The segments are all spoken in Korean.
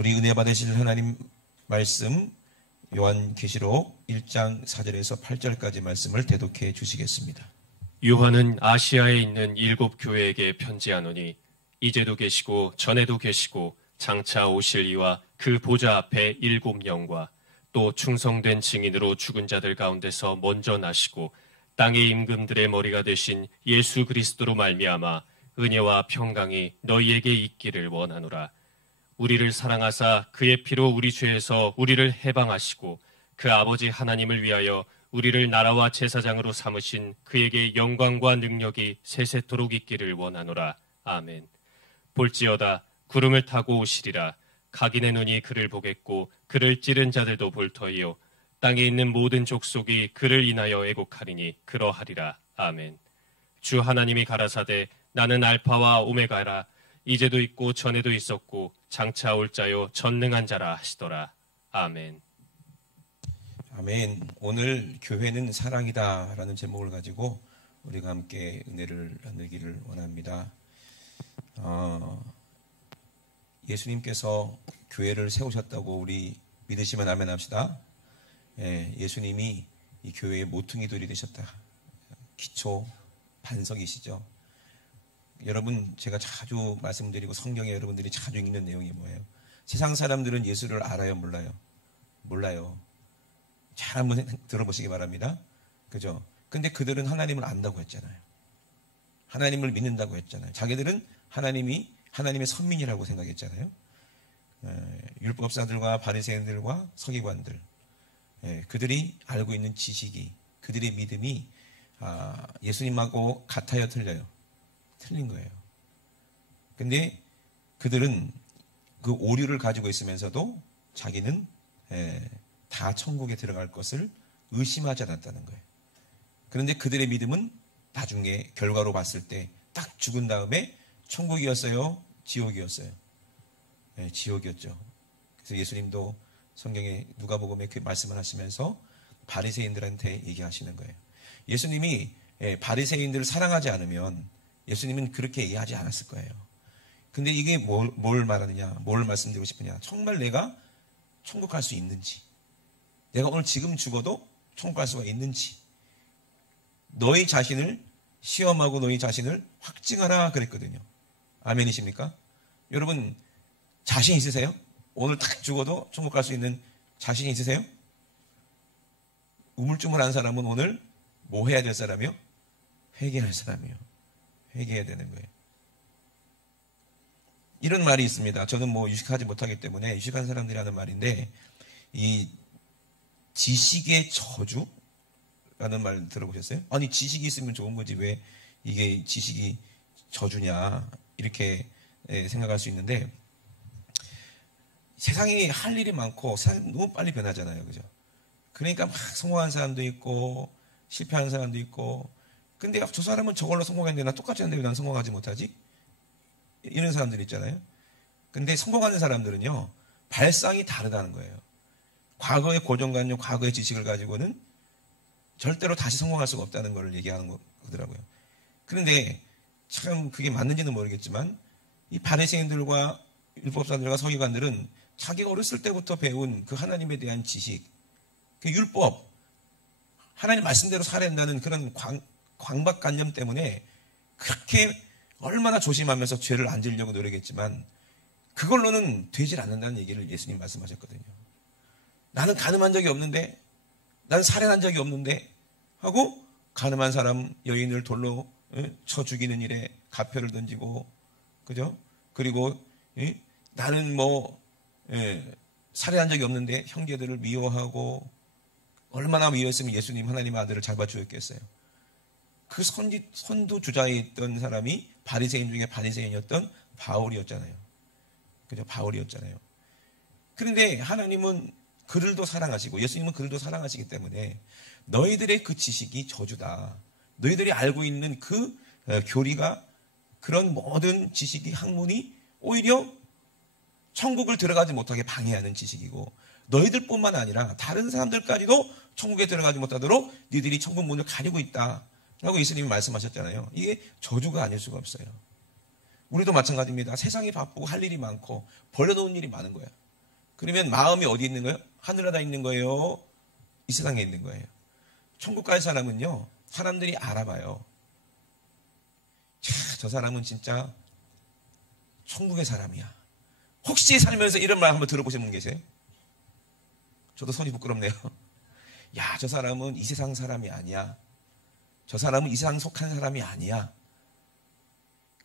우리 은혜 받으실 하나님 말씀 요한계시록 1장 4절에서 8절까지 말씀을 대독해 주시겠습니다. 요한은 아시아에 있는 7 교회에게 편지하노니 이제도 계시고 전에도 계시고 장차 오실 이와 그 보좌 앞에 7 영과 또 충성된 증인으로 죽은 자들 가운데서 먼저 나시고 땅의 임금들의 머리가 되신 예수 그리스도로 말미암아 은혜와 평강이 너희에게 있기를 원하노라. 우리를 사랑하사 그의 피로 우리 죄에서 우리를 해방하시고 그 아버지 하나님을 위하여 우리를 나라와 제사장으로 삼으신 그에게 영광과 능력이 세세토록 있기를 원하노라. 아멘. 볼지어다 구름을 타고 오시리라. 각인의 눈이 그를 보겠고 그를 찌른 자들도 볼 터이요 땅에 있는 모든 족속이 그를 인하여 애곡하리니 그러하리라. 아멘. 주 하나님이 가라사대 나는 알파와 오메가라. 이제도 있고 전에도 있었고 장차 올 자요 전능한 자라 하시더라. 아멘. 아멘. 오늘 교회는 사랑이다 라는 제목을 가지고 우리가 함께 은혜를 나누기를 원합니다. 예수님께서 교회를 세우셨다고 우리 믿으시면 아멘 합시다. 예수님이 이 교회의 모퉁이돌이 되셨다. 기초 반석이시죠. 여러분, 제가 자주 말씀드리고 성경에 여러분들이 자주 읽는 내용이 뭐예요? 세상 사람들은 예수를 알아요, 몰라요? 몰라요. 잘 한번 들어보시기 바랍니다. 그죠? 근데 그들은 하나님을 안다고 했잖아요. 하나님을 믿는다고 했잖아요. 자기들은 하나님의 선민이라고 생각했잖아요. 율법사들과 바리새인들과 서기관들, 그들이 알고 있는 지식이, 그들의 믿음이 예수님하고 같아요, 틀려요? 틀린 거예요. 근데 그들은 그 오류를 가지고 있으면서도 자기는 다 천국에 들어갈 것을 의심하지 않았다는 거예요. 그런데 그들의 믿음은 나중에 결과로 봤을 때 딱 죽은 다음에 천국이었어요? 지옥이었어요? 지옥이었죠. 그래서 예수님도 성경에 누가복음에 그 말씀을 하시면서 바리새인들한테 얘기하시는 거예요. 예수님이 바리새인들을 사랑하지 않으면 예수님은 그렇게 얘기하지 않았을 거예요. 근데 이게 뭘 말하느냐, 뭘 말씀드리고 싶으냐, 정말 내가 천국 갈 수 있는지, 내가 오늘 지금 죽어도 천국 갈 수가 있는지, 너희 자신을 시험하고 너희 자신을 확증하라 그랬거든요. 아멘이십니까? 여러분, 자신 있으세요? 오늘 딱 죽어도 천국 갈 수 있는 자신 있으세요? 우물쭈물한 사람은 오늘 뭐 해야 될 사람이요? 회개할 사람이요. 회개해야 되는 거예요. 이런 말이 있습니다. 저는 뭐 유식하지 못하기 때문에 유식한 사람들이 하는 말인데, 이 지식의 저주라는 말 들어보셨어요? 아니, 지식이 있으면 좋은 거지 왜 이게 지식이 저주냐, 이렇게 생각할 수 있는데, 세상에 할 일이 많고 세상이 너무 빨리 변하잖아요. 그죠? 그러니까 막 성공한 사람도 있고 실패하는 사람도 있고, 근데 저 사람은 저걸로 성공했는데 나 똑같이 했는데 왜 난 성공하지 못하지? 이런 사람들 있잖아요. 근데 성공하는 사람들은요, 발상이 다르다는 거예요. 과거의 고정관념, 과거의 지식을 가지고는 절대로 다시 성공할 수가 없다는 걸 얘기하는 거더라고요. 그런데 참 그게 맞는지는 모르겠지만, 이 바리새인들과 율법사들과 서기관들은 자기가 어렸을 때부터 배운 그 하나님에 대한 지식, 그 율법, 하나님 말씀대로 살아야 한다는 그런 강박관념 때문에 그렇게 얼마나 조심하면서 죄를 안 지으려고 노력했지만 그걸로는 되질 않는다는 얘기를 예수님 말씀하셨거든요. 나는 가늠한 적이 없는데, 나는 살인한 적이 없는데 하고 가늠한 사람, 여인을 돌로 쳐 죽이는 일에 가표를 던지고, 그죠? 그리고 나는 살인한 적이 없는데 형제들을 미워하고, 얼마나 미워했으면 예수님 하나님의 아들을 잡아 죽였겠어요. 그 선두주자에 있던 사람이 바리새인 중에 바리새인이었던 바울이었잖아요. 그죠? 바울이었잖아요. 그런데 하나님은 그들도 사랑하시고 예수님은 그들도 사랑하시기 때문에 너희들의 그 지식이 저주다. 너희들이 알고 있는 그 교리가, 그런 모든 지식이, 학문이 오히려 천국을 들어가지 못하게 방해하는 지식이고, 너희들뿐만 아니라 다른 사람들까지도 천국에 들어가지 못하도록 너희들이 천국 문을 가리고 있다 라고 예수님이 말씀하셨잖아요. 이게 저주가 아닐 수가 없어요. 우리도 마찬가지입니다. 세상이 바쁘고 할 일이 많고 벌려놓은 일이 많은 거야. 그러면 마음이 어디 있는 거예요? 하늘나라에 있는 거예요? 이 세상에 있는 거예요? 천국 갈 사람은요, 사람들이 알아봐요. 자, 저 사람은 진짜 천국의 사람이야. 혹시 살면서 이런 말 한번 들어보신 분 계세요? 저도 손이 부끄럽네요. 야, 저 사람은 이 세상 사람이 아니야. 저 사람은 이 세상 속한 사람이 아니야.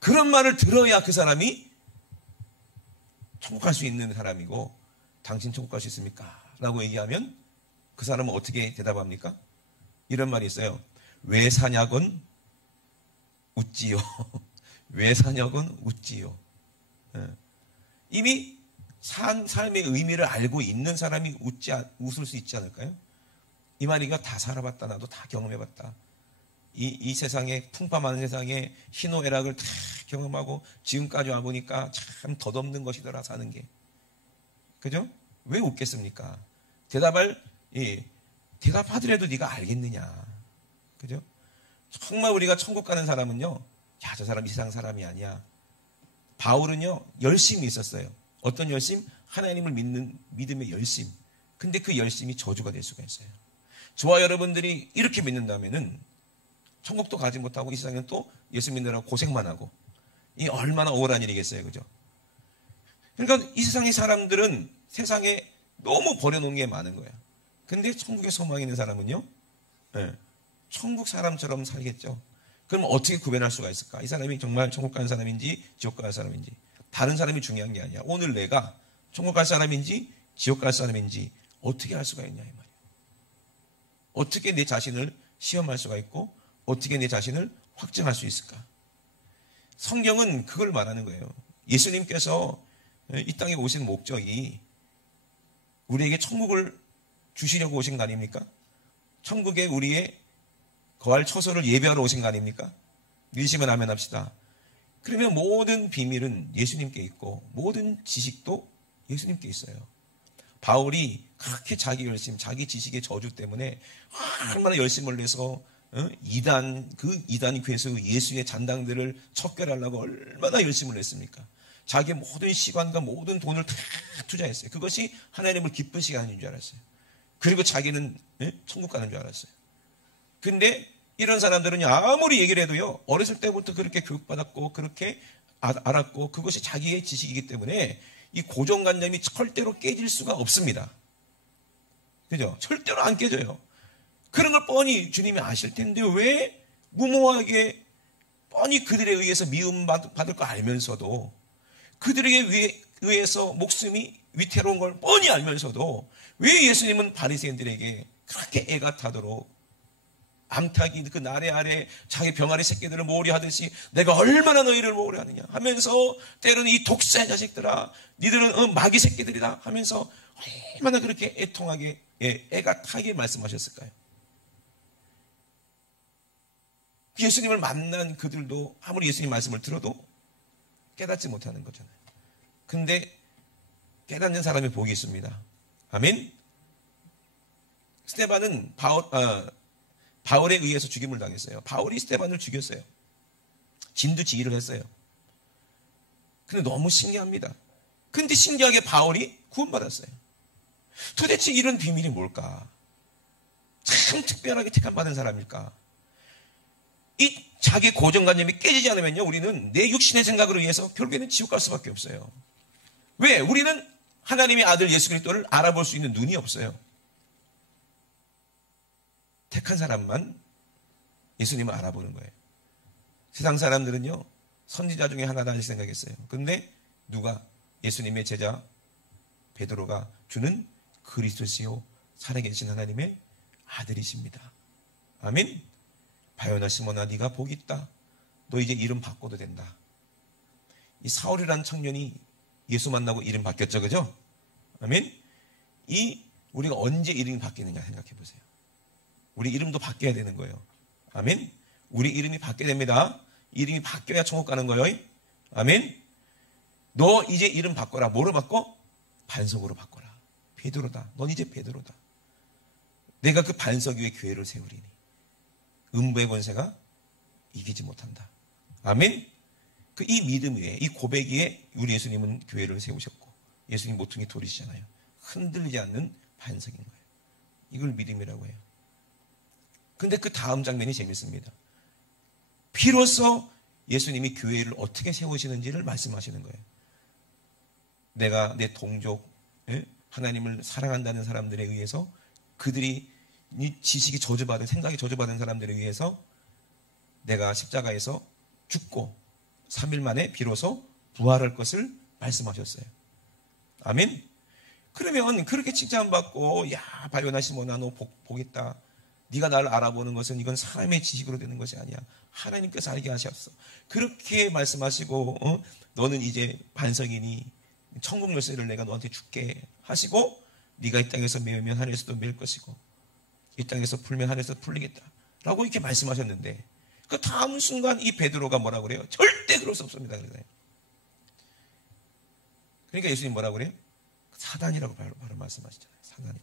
그런 말을 들어야 그 사람이 천국 갈 수 있는 사람이고, 당신 천국 갈 수 있습니까? 라고 얘기하면 그 사람은 어떻게 대답합니까? 이런 말이 있어요. 왜 사냐건 웃지요. 왜 사냐건 웃지요. 이미 삶의 의미를 알고 있는 사람이 웃을 수 있지 않을까요? 이 말이가 다 살아봤다. 나도 다 경험해봤다. 이 세상에, 풍파많은 세상에 희노애락을 다 경험하고 지금까지 와보니까 참 덧없는 것이더라, 사는 게. 그죠? 왜 웃겠습니까? 대답하더라도 네가 알겠느냐. 그죠? 정말 우리가 천국 가는 사람은요, 야, 저 사람 이 세상 사람이 아니야. 바울은요, 열심이 있었어요. 어떤 열심? 하나님을 믿는 믿음의 열심. 근데 그 열심이 저주가 될 수가 있어요. 저와 여러분들이 이렇게 믿는다면은 천국도 가지 못하고 이 세상에는 또 예수 믿느라고 고생만 하고, 이 얼마나 억울한 일이겠어요. 그죠? 그러니까 이 세상의 사람들은 세상에 너무 버려놓은 게 많은 거예요. 근데 천국에 소망이 있는 사람은요, 천국 사람처럼 살겠죠. 그럼 어떻게 구별할 수가 있을까? 이 사람이 정말 천국 가는 사람인지 지옥 갈 사람인지. 다른 사람이 중요한 게 아니야. 오늘 내가 천국 갈 사람인지 지옥 갈 사람인지 어떻게 할 수가 있냐 이 말이에요. 어떻게 내 자신을 시험할 수가 있고 어떻게 내 자신을 확증할 수 있을까? 성경은 그걸 말하는 거예요. 예수님께서 이 땅에 오신 목적이 우리에게 천국을 주시려고 오신 거 아닙니까? 천국에 우리의 거할 처소를 예배하러 오신 거 아닙니까? 믿으시면 아멘 합시다. 그러면 모든 비밀은 예수님께 있고 모든 지식도 예수님께 있어요. 바울이 그렇게 자기 열심, 자기 지식의 저주 때문에 얼마나 열심을 내서 이단 괴수 예수의 잔당들을 척결하려고 얼마나 열심을 냈습니까? 자기의 모든 시간과 모든 돈을 다 투자했어요. 그것이 하나님을 기쁘시게 하는 줄 알았어요. 그리고 자기는 천국 가는 줄 알았어요. 근데 이런 사람들은요, 아무리 얘기를 해도요, 어렸을 때부터 그렇게 교육받았고 그렇게 알았고 그것이 자기의 지식이기 때문에 이 고정관념이 절대로 깨질 수가 없습니다. 그죠? 절대로 안 깨져요. 그런 걸 뻔히 주님이 아실 텐데 왜 무모하게 뻔히 그들에 의해서 미움받을 거 알면서도, 그들에게 의해서 목숨이 위태로운 걸 뻔히 알면서도 왜 예수님은 바리새인들에게 그렇게 애가 타도록 암탉이 그 나래 아래 자기 병아리 새끼들을 모으려 하듯이 내가 얼마나 너희를 모으려 하느냐 하면서, 때로는 이 독사의 자식들아 니들은 마귀 새끼들이다 하면서 얼마나 그렇게 애통하게 애가 타게 말씀하셨을까요? 예수님을 만난 그들도 아무리 예수님 말씀을 들어도 깨닫지 못하는 거잖아요. 근데 깨닫는 사람이 복이 있습니다. 아멘. 스데반은 바울에 의해서 죽임을 당했어요. 바울이 스데반을 죽였어요. 진두지휘를 했어요. 근데 너무 신기합니다. 근데 신기하게 바울이 구원받았어요. 도대체 이런 비밀이 뭘까? 참 특별하게 택함받은 사람일까? 이 자기 고정관념이 깨지지 않으면요, 우리는 내 육신의 생각으로 의해서 결국에는 지옥 갈 수밖에 없어요. 왜? 우리는 하나님의 아들 예수 그리스도를 알아볼 수 있는 눈이 없어요. 택한 사람만 예수님을 알아보는 거예요. 세상 사람들은요, 선지자 중에 하나다 생각했어요. 근데 누가? 예수님의 제자 베드로가 주는 그리스도시요 살아계신 하나님의 아들이십니다. 아멘. 바요나 시몬아 네가 복이 있다. 너 이제 이름 바꿔도 된다. 이 사울이라는 청년이 예수 만나고 이름 바뀌었죠, 그죠? 아멘. 우리가 언제 이름이 바뀌느냐 생각해 보세요. 우리 이름도 바뀌어야 되는 거예요. 아멘. 우리 이름이 바뀌어야 됩니다. 이름이 바뀌어야 천국 가는 거예요. 아멘. 너 이제 이름 바꿔라. 뭐로 바꿔? 반석으로 바꿔라. 베드로다. 넌 이제 베드로다. 내가 그 반석 위에 교회를 세우리니 음부의 권세가 이기지 못한다. 아멘. 이 믿음 위에, 이 고백 위에 우리 예수님은 교회를 세우셨고, 예수님 모퉁이 돌이시잖아요. 흔들리지 않는 반석인 거예요. 이걸 믿음이라고 해요. 근데 그 다음 장면이 재밌습니다. 비로소 예수님이 교회를 어떻게 세우시는지를 말씀하시는 거예요. 내가 내 동족, 하나님을 사랑한다는 사람들에 의해서 그들이 이 지식이 저주받은, 생각이 저주받은 사람들에 의해서 내가 십자가에서 죽고 3일 만에 비로소 부활할 것을 말씀하셨어요. 아멘. 그러면 그렇게 칭찬받고 야 바요나 시모나 너 복 있다. 네가 나를 알아보는 것은 이건 사람의 지식으로 되는 것이 아니야. 하나님께서 알게 하셨어. 그렇게 말씀하시고 너는 이제 반석이니 천국 열쇠를 내가 너한테 줄게 하시고 네가 이 땅에서 메우면 하늘에서도 메울 것이고 이 땅에서 풀면 하늘에서 풀리겠다 라고 이렇게 말씀하셨는데 그 다음 순간 이 베드로가 뭐라고 그래요? 절대 그럴 수 없습니다. 그러니까 예수님 뭐라고 그래요? 사단이라고 바로 말씀하시잖아요. 사단이다.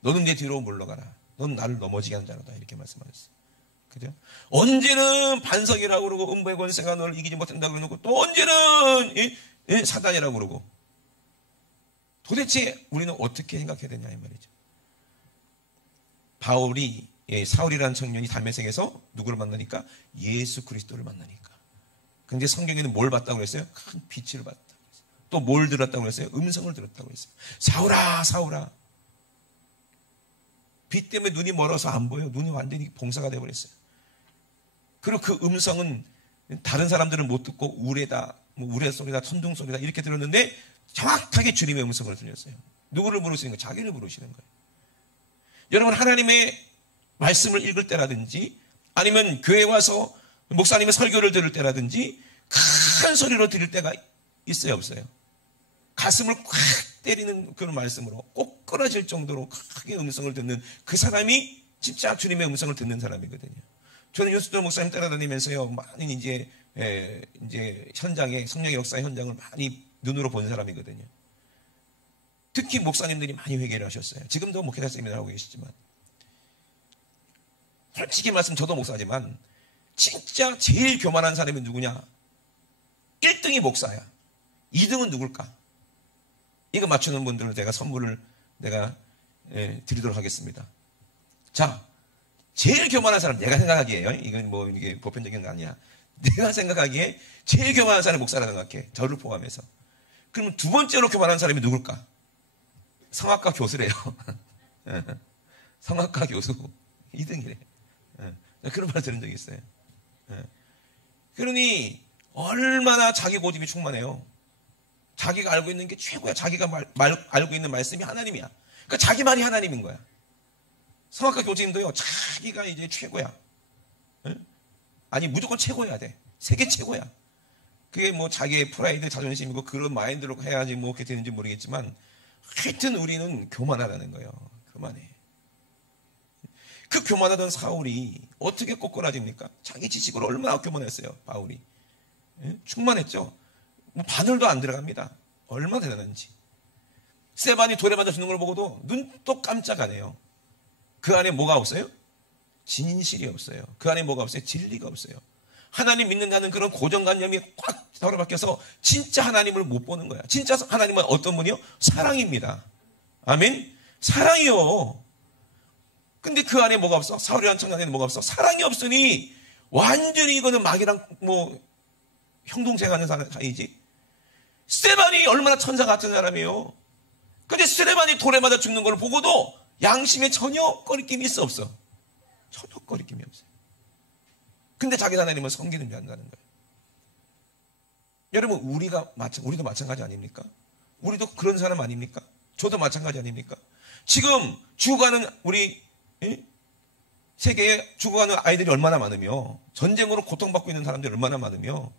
너는 내 뒤로 물러가라. 넌 나를 넘어지게 하는 자로다. 이렇게 말씀하셨어요. 그죠? 언제는 반석이라고 그러고 음부의 권세가 너를 이기지 못한다고 그러고 또 언제는 사단이라고 그러고 도대체 우리는 어떻게 생각해야 되냐 이 말이죠. 바울이 사울이라는 청년이 다메섹에서 누구를 만나니까 예수 그리스도를 만나니까. 근데 성경에는 뭘 봤다고 그랬어요? 큰 빛을 봤다고 그랬어요. 또 뭘 들었다고 그랬어요? 음성을 들었다고 그랬어요. 사울아 사울아. 빛 때문에 눈이 멀어서 안 보여. 눈이 완전히 봉사가 되어버렸어요. 그리고 그 음성은 다른 사람들은 못 듣고 우레다, 우레 소리다, 천둥 소리다 이렇게 들었는데 정확하게 주님의 음성을 들렸어요. 누구를 부르시는 거예요? 자기를 부르시는 거예요. 여러분 하나님의 말씀을 읽을 때라든지 아니면 교회에 와서 목사님의 설교를 들을 때라든지 큰 소리로 들을 때가 있어요 없어요? 가슴을 꽉 때리는 그런 말씀으로 꼭 끊어질 정도로 크게 음성을 듣는 그 사람이 진짜 주님의 음성을 듣는 사람이거든요. 저는 윤수철 목사님 따라다니면서요 많은 이제 현장에 성령의 역사 현장을 많이 눈으로 본 사람이거든요. 특히 목사님들이 많이 회개를 하셨어요. 지금도 목회자 세미나 하고 계시지만 솔직히 말씀 저도 목사지만 진짜 제일 교만한 사람이 누구냐? 1등이 목사야. 2등은 누굴까? 이거 맞추는 분들은 제가 선물을 내가 드리도록 하겠습니다. 자, 제일 교만한 사람 내가 생각하기에요. 이건 뭐 이게 보편적인 거 아니야. 내가 생각하기에 제일 교만한 사람이 목사라 생각해. 저를 포함해서. 그러면 두 번째로 교만한 사람이 누굴까? 성악가 교수래요. 성악가 교수 2등이래. 그런 말 들은 적이 있어요. 그러니 얼마나 자기 고집이 충만해요. 자기가 알고 있는 게 최고야. 자기가 알고 있는 말씀이 하나님이야. 그러니까 자기 말이 하나님인 거야. 성악가 교수님도요. 자기가 이제 최고야. 아니 무조건 최고여야 돼. 세계 최고야. 그게 뭐 자기의 프라이드, 자존심이고 그런 마인드로 해야지 뭐 그렇게 되는지 모르겠지만 하여튼 우리는 교만하다는 거예요. 교만해. 그 교만하던 사울이 어떻게 꼬꾸라집니까? 자기 지식으로 얼마나 교만했어요. 바울이. 충만했죠. 뭐 바늘도 안 들어갑니다. 얼마나 대단한지. 스데반이 돌에 맞아 죽는 걸 보고도 눈도 깜짝 안 해요. 그 안에 뭐가 없어요? 진실이 없어요. 그 안에 뭐가 없어요? 진리가 없어요. 하나님 믿는다는 그런 고정관념이 꽉 들어박혀서 진짜 하나님을 못 보는 거야. 진짜 하나님은 어떤 분이요? 사랑입니다. 아멘? 사랑이요. 근데 그 안에 뭐가 없어? 사울이라는 청년에는 뭐가 없어? 사랑이 없으니 완전히 이거는 마귀랑 뭐 형동생하는 사이지. 스데반이 얼마나 천사 같은 사람이에요. 근데 스데반이 돌에 맞아 죽는 걸 보고도 양심에 전혀 꺼리낌이 있어 없어? 전혀 꺼리낌이 없어요. 근데 자기 하나님을 섬기는 줄 안다는 거예요. 여러분 우리도 마찬가지 아닙니까? 우리도 그런 사람 아닙니까? 저도 마찬가지 아닙니까? 지금 죽어가는 우리 세계에 죽어가는 아이들이 얼마나 많으며 전쟁으로 고통받고 있는 사람들이 얼마나 많으며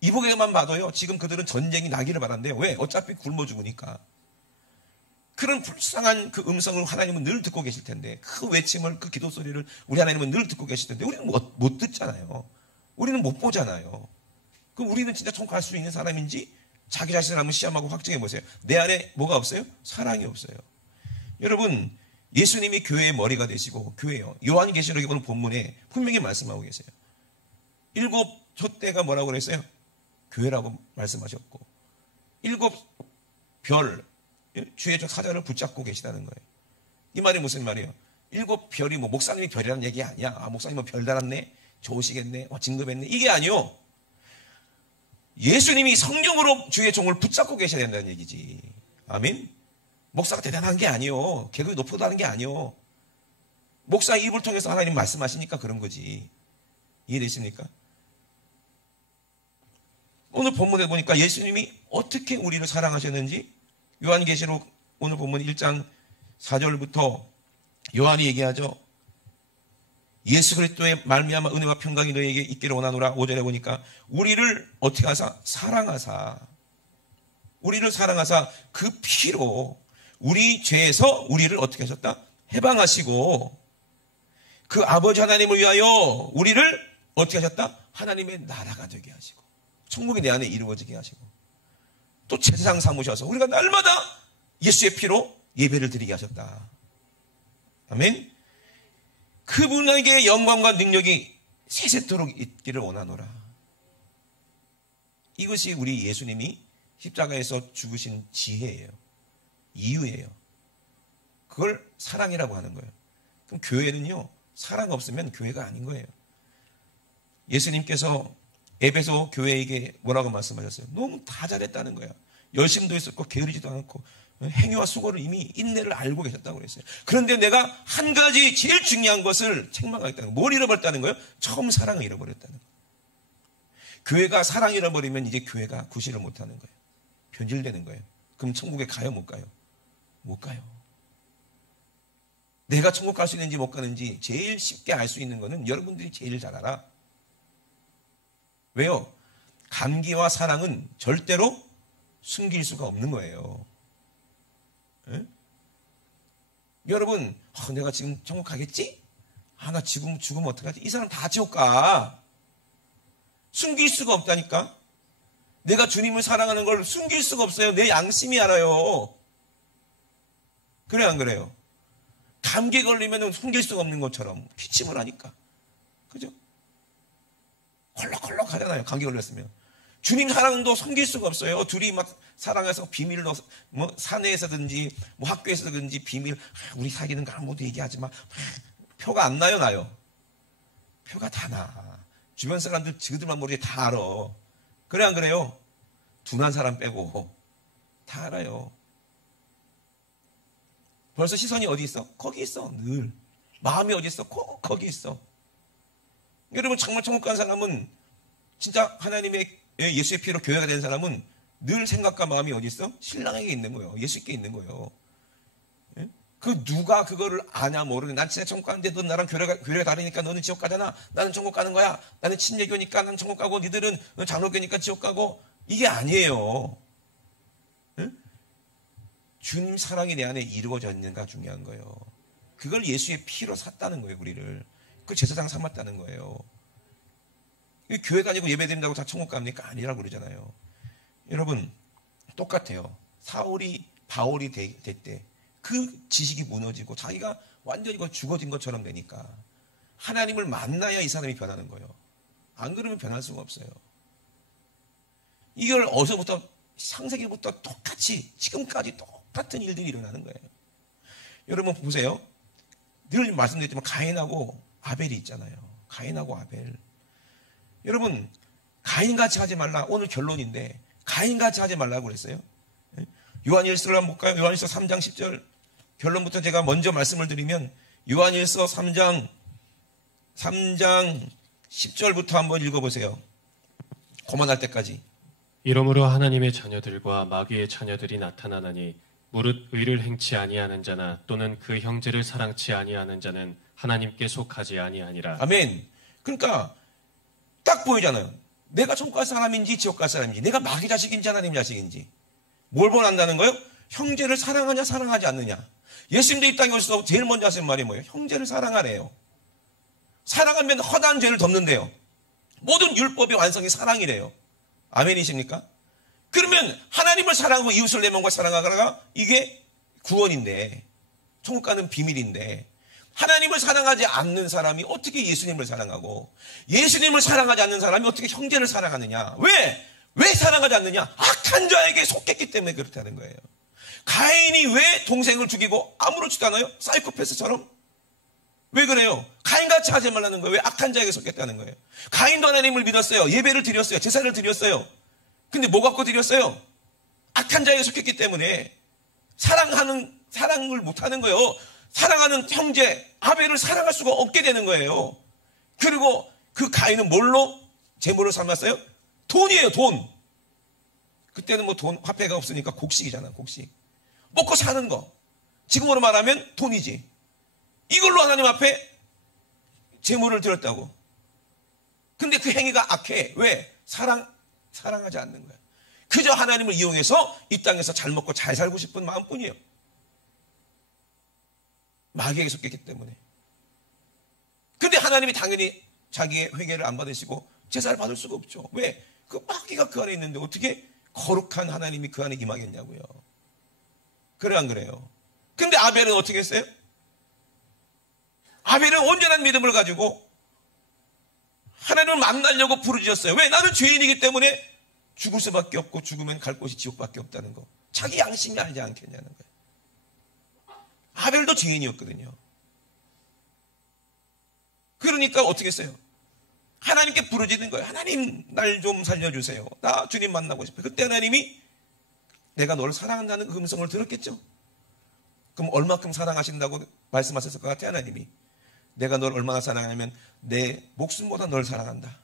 이보게만 봐도요. 지금 그들은 전쟁이 나기를 바란대요. 왜? 어차피 굶어 죽으니까. 그런 불쌍한 그 음성을 하나님은 늘 듣고 계실 텐데 그 외침을 그 기도 소리를 우리 하나님은 늘 듣고 계실 텐데 우리는 못 듣잖아요. 우리는 못 보잖아요. 그럼 우리는 진짜 천국 갈 수 있는 사람인지 자기 자신을 한번 시험하고 확증해 보세요. 내 안에 뭐가 없어요? 사랑이 없어요. 여러분 예수님이 교회의 머리가 되시고 교회요. 요한계시록에 보는 본문에 분명히 말씀하고 계세요. 7 촛대가 뭐라고 그랬어요? 교회라고 말씀하셨고 7 별 주의 사자를 붙잡고 계시다는 거예요. 이 말이 무슨 말이에요? 7별이 목사님이 별이라는 얘기 아니야. 목사님은 별 달았네, 좋으시겠네, 진급했네, 이게 아니요. 예수님이 성령으로 주의 종을 붙잡고 계셔야 된다는 얘기지. 아멘. 목사가 대단한 게 아니요, 계급이 높다는 게 아니요. 목사의 입을 통해서 하나님 말씀하시니까 그런 거지. 이해되십니까? 오늘 본문에 보니까 예수님이 어떻게 우리를 사랑하셨는지 요한계시록 오늘 본문 1장 4절부터 요한이 얘기하죠. 예수 그리스도의 말미암아 은혜와 평강이 너에게 있기를 원하노라. 5절에 보니까 우리를 어떻게 하사? 사랑하사. 우리를 사랑하사 그 피로 우리 죄에서 우리를 어떻게 하셨다? 해방하시고 그 아버지 하나님을 위하여 우리를 어떻게 하셨다? 하나님의 나라가 되게 하시고 천국이 내 안에 이루어지게 하시고 또 제사장 삼으셔서 우리가 날마다 예수의 피로 예배를 드리게 하셨다. 아멘. 그분에게 영광과 능력이 세세토록 있기를 원하노라. 이것이 우리 예수님이 십자가에서 죽으신 지혜예요. 이유예요. 그걸 사랑이라고 하는 거예요. 그럼 교회는요, 사랑 없으면 교회가 아닌 거예요. 예수님께서 에베소 교회에게 뭐라고 말씀하셨어요? 너무 다 잘했다는 거예요. 열심도 있었고 게으르지도 않고 행위와 수고를 이미 인내를 알고 계셨다고 그랬어요. 그런데 내가 한 가지 제일 중요한 것을 책망하겠다는 거예요. 뭘 잃어버렸다는 거예요? 처음 사랑을 잃어버렸다는 거예요. 교회가 사랑을 잃어버리면 이제 교회가 구실을 못하는 거예요. 변질되는 거예요. 그럼 천국에 가요? 못 가요? 못 가요. 내가 천국 갈 수 있는지 못 가는지 제일 쉽게 알 수 있는 거는 여러분들이 제일 잘 알아. 왜요? 감기와 사랑은 절대로 숨길 수가 없는 거예요. 에? 여러분, 내가 지금 천국 가겠지? 나 지금 죽으면 어떡하지? 이 사람 다 지옥 가. 숨길 수가 없다니까. 내가 주님을 사랑하는 걸 숨길 수가 없어요. 내 양심이 알아요. 그래 안 그래요? 감기 걸리면 숨길 수가 없는 것처럼 기침을 하니까. 그죠? 콜록콜록 하잖아요. 감기 걸렸으면. 주님 사랑도 숨길 수가 없어요. 둘이 막 사랑해서 비밀로 사내에서든지 학교에서든지 비밀, 우리 사귀는 거 아무도 얘기하지 마. 표가 안 나요, 나요? 표가 다 나. 주변 사람들 지그들만 모르게 다 알아. 그래 안 그래요? 둔한 사람 빼고 다 알아요. 벌써 시선이 어디 있어? 거기 있어. 늘. 마음이 어디 있어? 거기 있어. 여러분, 정말 천국 간 사람은, 진짜 하나님의 예수의 피로 교회가 된 사람은 늘 생각과 마음이 어디 있어? 신랑에게 있는 거예요. 예수께 있는 거예요. 그 누가 그거를 아냐 모르네. 난 진짜 천국 가는데 넌 나랑 교회가 다르니까 너는 지옥 가잖아. 나는 천국 가는 거야. 나는 친례교니까 나는 천국 가고 니들은 장로교니까 지옥 가고. 이게 아니에요. 주님 사랑이 내 안에 이루어져 있는가 중요한 거예요. 그걸 예수의 피로 샀다는 거예요, 우리를. 그 제사장 삼았다는 거예요. 교회 다니고 예배 드린다고 다 천국 갑니까? 아니라고 그러잖아요. 여러분, 똑같아요. 바울이 됐대. 그 지식이 무너지고 자기가 완전히 죽어진 것처럼 되니까 하나님을 만나야 이 사람이 변하는 거예요. 안 그러면 변할 수가 없어요. 이걸 어서부터 창세기부터 똑같이 지금까지 똑같은 일들이 일어나는 거예요. 여러분 보세요. 늘 말씀드렸지만 가인하고 아벨이 있잖아요. 가인하고 아벨. 여러분, 가인같이 하지 말라. 오늘 결론인데 가인같이 하지 말라고 그랬어요. 요한일서를 한번 볼까요? 요한일서 3장 10절 결론부터 제가 먼저 말씀을 드리면 요한일서 3장 10절부터 한번 읽어보세요. 고만할 때까지. 이러므로 하나님의 자녀들과 마귀의 자녀들이 나타나나니 무릇 의를 행치 아니하는 자나 또는 그 형제를 사랑치 아니하는 자는 하나님께 속하지 아니하니라. 아멘. 그러니까 딱 보이잖아요. 내가 천국 갈 사람인지 지옥 갈 사람인지, 내가 마귀 자식인지 하나님 자식인지. 뭘 본한다는 거예요? 형제를 사랑하냐 사랑하지 않느냐. 예수님도 이 땅에 오셔서 제일 먼저 하신 말이 뭐예요? 형제를 사랑하래요. 사랑하면 허다한 죄를 덮는데요. 모든 율법의 완성이 사랑이래요. 아멘이십니까? 그러면 하나님을 사랑하고 이웃을 내 몸과 사랑하거나 이게 구원인데, 천국 가는 비밀인데, 하나님을 사랑하지 않는 사람이 어떻게 예수님을 사랑하고, 예수님을 사랑하지 않는 사람이 어떻게 형제를 사랑하느냐? 왜 사랑하지 않느냐? 악한 자에게 속했기 때문에 그렇다는 거예요. 가인이 왜 동생을 죽이고 아무렇지도 않아요? 사이코패스처럼? 왜 그래요? 가인같이 하지 말라는 거예요. 왜 악한 자에게 속겠다는 거예요? 가인도 하나님을 믿었어요. 예배를 드렸어요. 제사를 드렸어요. 근데 뭐 갖고 드렸어요? 악한 자에게 속했기 때문에 사랑을 못하는 거예요. 사랑하는 형제 아벨을 사랑할 수가 없게 되는 거예요. 그리고 그 가인은 뭘로 제물을 삼았어요? 돈이에요. 돈. 그때는 뭐 돈 화폐가 없으니까 곡식이잖아. 곡식. 먹고 사는 거. 지금으로 말하면 돈이지. 이걸로 하나님 앞에 제물을 드렸다고. 근데 그 행위가 악해. 왜? 사랑하지 않는 거야. 그저 하나님을 이용해서 이 땅에서 잘 먹고 잘 살고 싶은 마음뿐이에요. 마귀에게 속했기 때문에. 근데 하나님이 당연히 자기의 회개를 안 받으시고 제사를 받을 수가 없죠. 왜? 그 마귀가 그 안에 있는데 어떻게 거룩한 하나님이 그 안에 임하겠냐고요. 그래 안 그래요? 근데 아벨은 어떻게 했어요? 아벨은 온전한 믿음을 가지고 하나님을 만나려고 부르짖었어요. 왜? 나는 죄인이기 때문에 죽을 수밖에 없고 죽으면 갈 곳이 지옥밖에 없다는 거. 자기 양심이 알지 않겠냐는 거예요. 아벨도 죄인이었거든요. 그러니까 어떻게 했어요? 하나님께 부르짖는 거예요. 하나님 날 좀 살려주세요. 나 주님 만나고 싶어요. 그때 하나님이 내가 너를 사랑한다는 그 음성을 들었겠죠. 그럼 얼마큼 사랑하신다고 말씀하셨을 것 같아요. 하나님이. 내가 널 얼마나 사랑하냐면 내 목숨보다 널 사랑한다.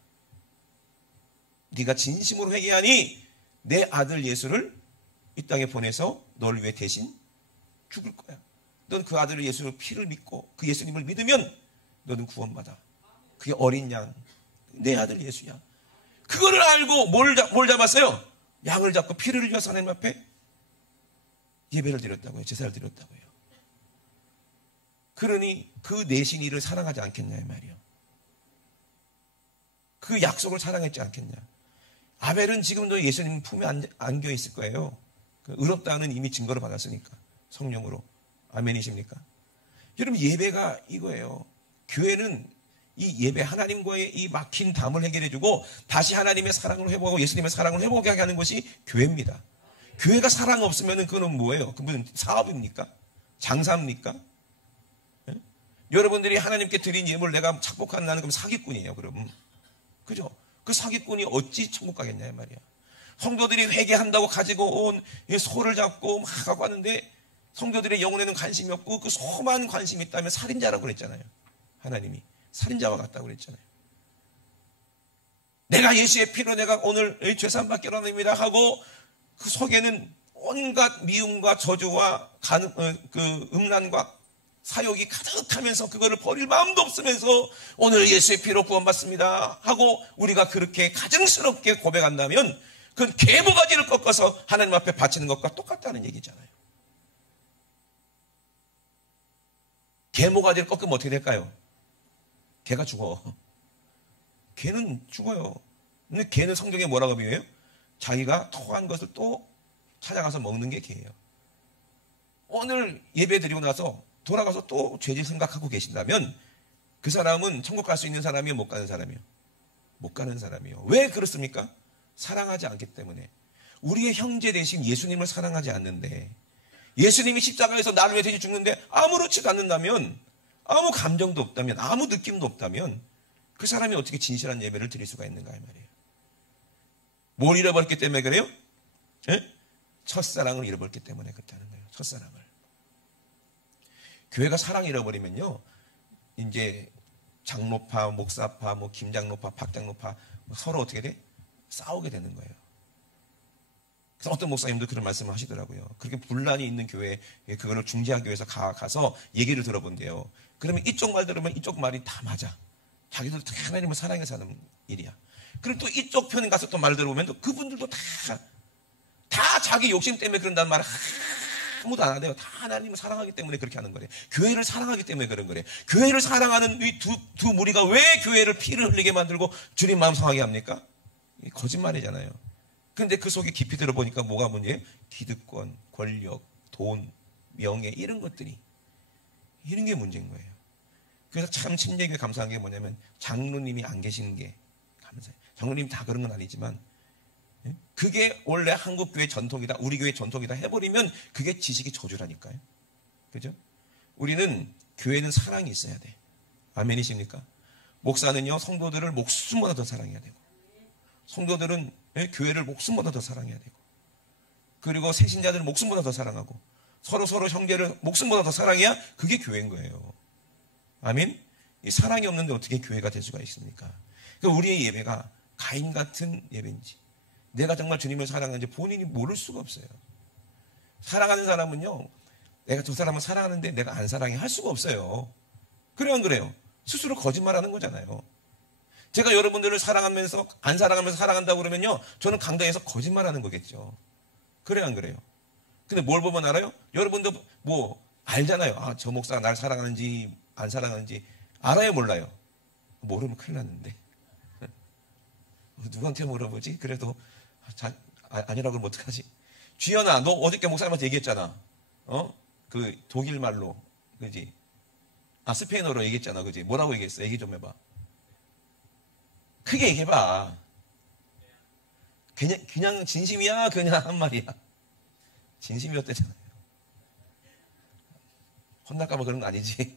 네가 진심으로 회개하니 내 아들 예수를 이 땅에 보내서 널 위해 대신 죽을 거야. 넌 그 아들 예수의 피를 믿고 그 예수님을 믿으면 너는 구원받아. 그게 어린 양, 내 아들 예수야. 그거를 알고 뭘 잡았어요? 양을 잡고 피를 흘려서 하나님 앞에 예배를 드렸다고요. 제사를 드렸다고요. 그러니 그 내신 이를 사랑하지 않겠냐 이 말이요. 그 약속을 사랑했지 않겠냐. 아벨은 지금도 예수님 품에 안겨 있을 거예요. 의롭다는 이미 증거를 받았으니까. 성령으로. 아멘이십니까? 여러분 예배가 이거예요. 교회는 이 예배 하나님과의 이 막힌 담을 해결해주고 다시 하나님의 사랑을 회복하고 예수님의 사랑을 회복하게 하는 것이 교회입니다. 교회가 사랑 없으면 그건 뭐예요? 그건 사업입니까? 장사입니까? 예? 여러분들이 하나님께 드린 예물을 내가 착복하는 나는 그럼 사기꾼이에요. 그럼 그죠? 그 사기꾼이 어찌 천국 가겠냐 이 말이야. 성도들이 회개한다고 가지고 온 소를 잡고 막 갖고 왔는데 성도들의 영혼에는 관심이 없고 그 소만 관심이 있다면 살인자라고 그랬잖아요. 하나님이 살인자와 같다고 그랬잖아요. 내가 예수의 피로 내가 오늘 죄사함 받기로 합니다 하고 그 속에는 온갖 미움과 저주와 그 음란과 사욕이 가득하면서 그거를 버릴 마음도 없으면서 오늘 예수의 피로 구원받습니다 하고 우리가 그렇게 가증스럽게 고백한다면 그건 개모가지를 꺾어서 하나님 앞에 바치는 것과 똑같다는 얘기잖아요. 개모가지를 꺾으면 어떻게 될까요? 개가 죽어. 개는 죽어요. 근데 개는 성경에 뭐라고 비유해요? 자기가 토한 것을 또 찾아가서 먹는 게 개예요. 오늘 예배 드리고 나서 돌아가서 또 죄질 생각하고 계신다면 그 사람은 천국 갈 수 있는 사람이요? 못 가는 사람이요? 못 가는 사람이요. 왜 그렇습니까? 사랑하지 않기 때문에. 우리의 형제 대신 예수님을 사랑하지 않는데 예수님이 십자가에서 나를 위해 대신 죽는데 아무렇지도 않는다면 아무 감정도 없다면 아무 느낌도 없다면 그 사람이 어떻게 진실한 예배를 드릴 수가 있는가 이 말이에요. 뭘 잃어버렸기 때문에 그래요? 예? 첫사랑을 잃어버렸기 때문에 그렇다는 거예요. 첫사랑을. 교회가 사랑 잃어버리면요 이제 장로파, 목사파, 뭐 김장로파, 박장로파 서로 어떻게 돼? 싸우게 되는 거예요. 그래서 어떤 목사님도 그런 말씀을 하시더라고요. 그렇게 분란이 있는 교회에 그거를 중재하기 위해서 가서 얘기를 들어본대요. 그러면 이쪽 말 들으면 이쪽 말이 다 맞아. 자기들 하나님을 사랑해서 하는 일이야. 그리고 또 이쪽 편에 가서 또 말 들어보면 또 그분들도 다 자기 욕심 때문에 그런다는 말을 아무도 안 하대요. 다 하나님을 사랑하기 때문에 그렇게 하는 거래요. 교회를 사랑하기 때문에 그런 거래요. 교회를 사랑하는 이 두 무리가 왜 교회를 피를 흘리게 만들고 주님 마음 상하게 합니까? 거짓말이잖아요. 근데 그 속에 깊이 들어보니까 뭐가 문제예요? 기득권, 권력, 돈, 명예 이런 것들이 이런 게 문제인 거예요. 그래서 참 침례교회 감사한 게 뭐냐면 장로님이 안 계시는 게 감사해요. 장로님 다 그런 건 아니지만 그게 원래 한국 교회 전통이다, 우리 교회 전통이다 해버리면 그게 지식이 저주라니까요. 그죠? 우리는 교회는 사랑이 있어야 돼. 아멘이십니까? 목사는요, 성도들을 목숨보다 더 사랑해야 되고, 성도들은 교회를 목숨보다 더 사랑해야 되고, 그리고 새신자들을 목숨보다 더 사랑하고, 서로 형제를 목숨보다 더 사랑해야 그게 교회인 거예요. 아멘? 이 사랑이 없는데 어떻게 교회가 될 수가 있습니까? 그러니까 우리의 예배가 가인 같은 예배인지, 내가 정말 주님을 사랑하는지 본인이 모를 수가 없어요. 사랑하는 사람은요, 내가 저 사람을 사랑하는데 내가 안 사랑해 할 수가 없어요. 그래요, 안 그래요? 스스로 거짓말하는 거잖아요. 제가 여러분들을 사랑하면서 안 사랑하면서 사랑한다고 그러면요, 저는 강당에서 거짓말하는 거겠죠. 그래요, 안 그래요? 근데 뭘 보면 알아요? 여러분도 뭐 알잖아요. 아, 저 목사가 날 사랑하는지 안 사랑하는지 알아요, 몰라요? 모르면 큰일 났는데. 누구한테 물어보지? 그래도 아니라고 그러면 어떡하지? 주연아, 너 어저께 목사님한테 얘기했잖아. 그 독일 말로, 그지? 스페인어로 얘기했잖아, 그지? 뭐라고 얘기했어? 얘기 좀 해봐. 크게 얘기해봐. 그냥 진심이야? 그냥 한 말이야? 진심이었대잖아요. 혼날까봐 그런 거 아니지?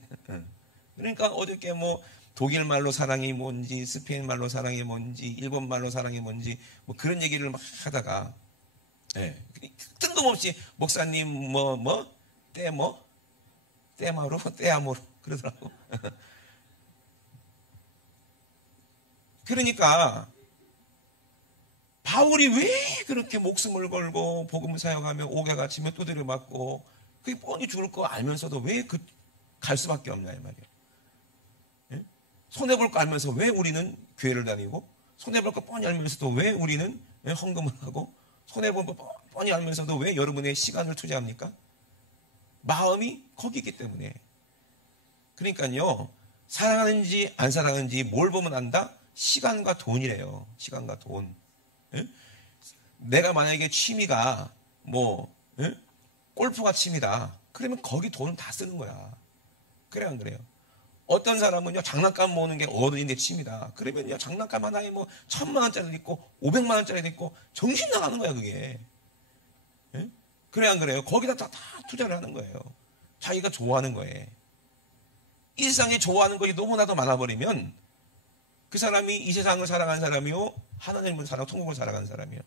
그러니까 어저께 뭐 독일 말로 사랑이 뭔지, 스페인 말로 사랑이 뭔지, 일본 말로 사랑이 뭔지, 뭐 그런 얘기를 막 하다가, 뜬금없이 목사님 떼아모로 그러더라고. 그러니까 바울이 왜 그렇게 목숨을 걸고 복음을 사역하며 옥에 갇히며 두드려 맞고 그게 뻔히 죽을 거 알면서도 왜 갈 수밖에 없냐 이 말이에요. 손해볼 거 알면서 왜 우리는 교회를 다니고, 손해볼 거 뻔히 알면서도 왜 우리는 헌금을 하고, 손해볼 거 뻔히 알면서도 왜 여러분의 시간을 투자합니까? 마음이 거기 있기 때문에. 그러니까요, 사랑하는지 안 사랑하는지 뭘 보면 안다? 시간과 돈이래요. 시간과 돈. 내가 만약에 취미가 골프가 취미다, 그러면 거기 돈을 다 쓰는 거야. 그래요, 안 그래요? 어떤 사람은요, 장난감 모으는 게 어른인데 취미다, 그러면요, 장난감 하나에 1,000만 원짜리도 있고 500만 원짜리도 있고 정신 나가는 거야, 그게. 그래, 안 그래요? 거기다 다 투자를 하는 거예요. 자기가 좋아하는 거에. 이 세상에 좋아하는 것이 너무나도 많아버리면 그 사람이 이 세상을 살아가는 사람이요, 하나님을 살아가고 천국을 살아가는 사람이요,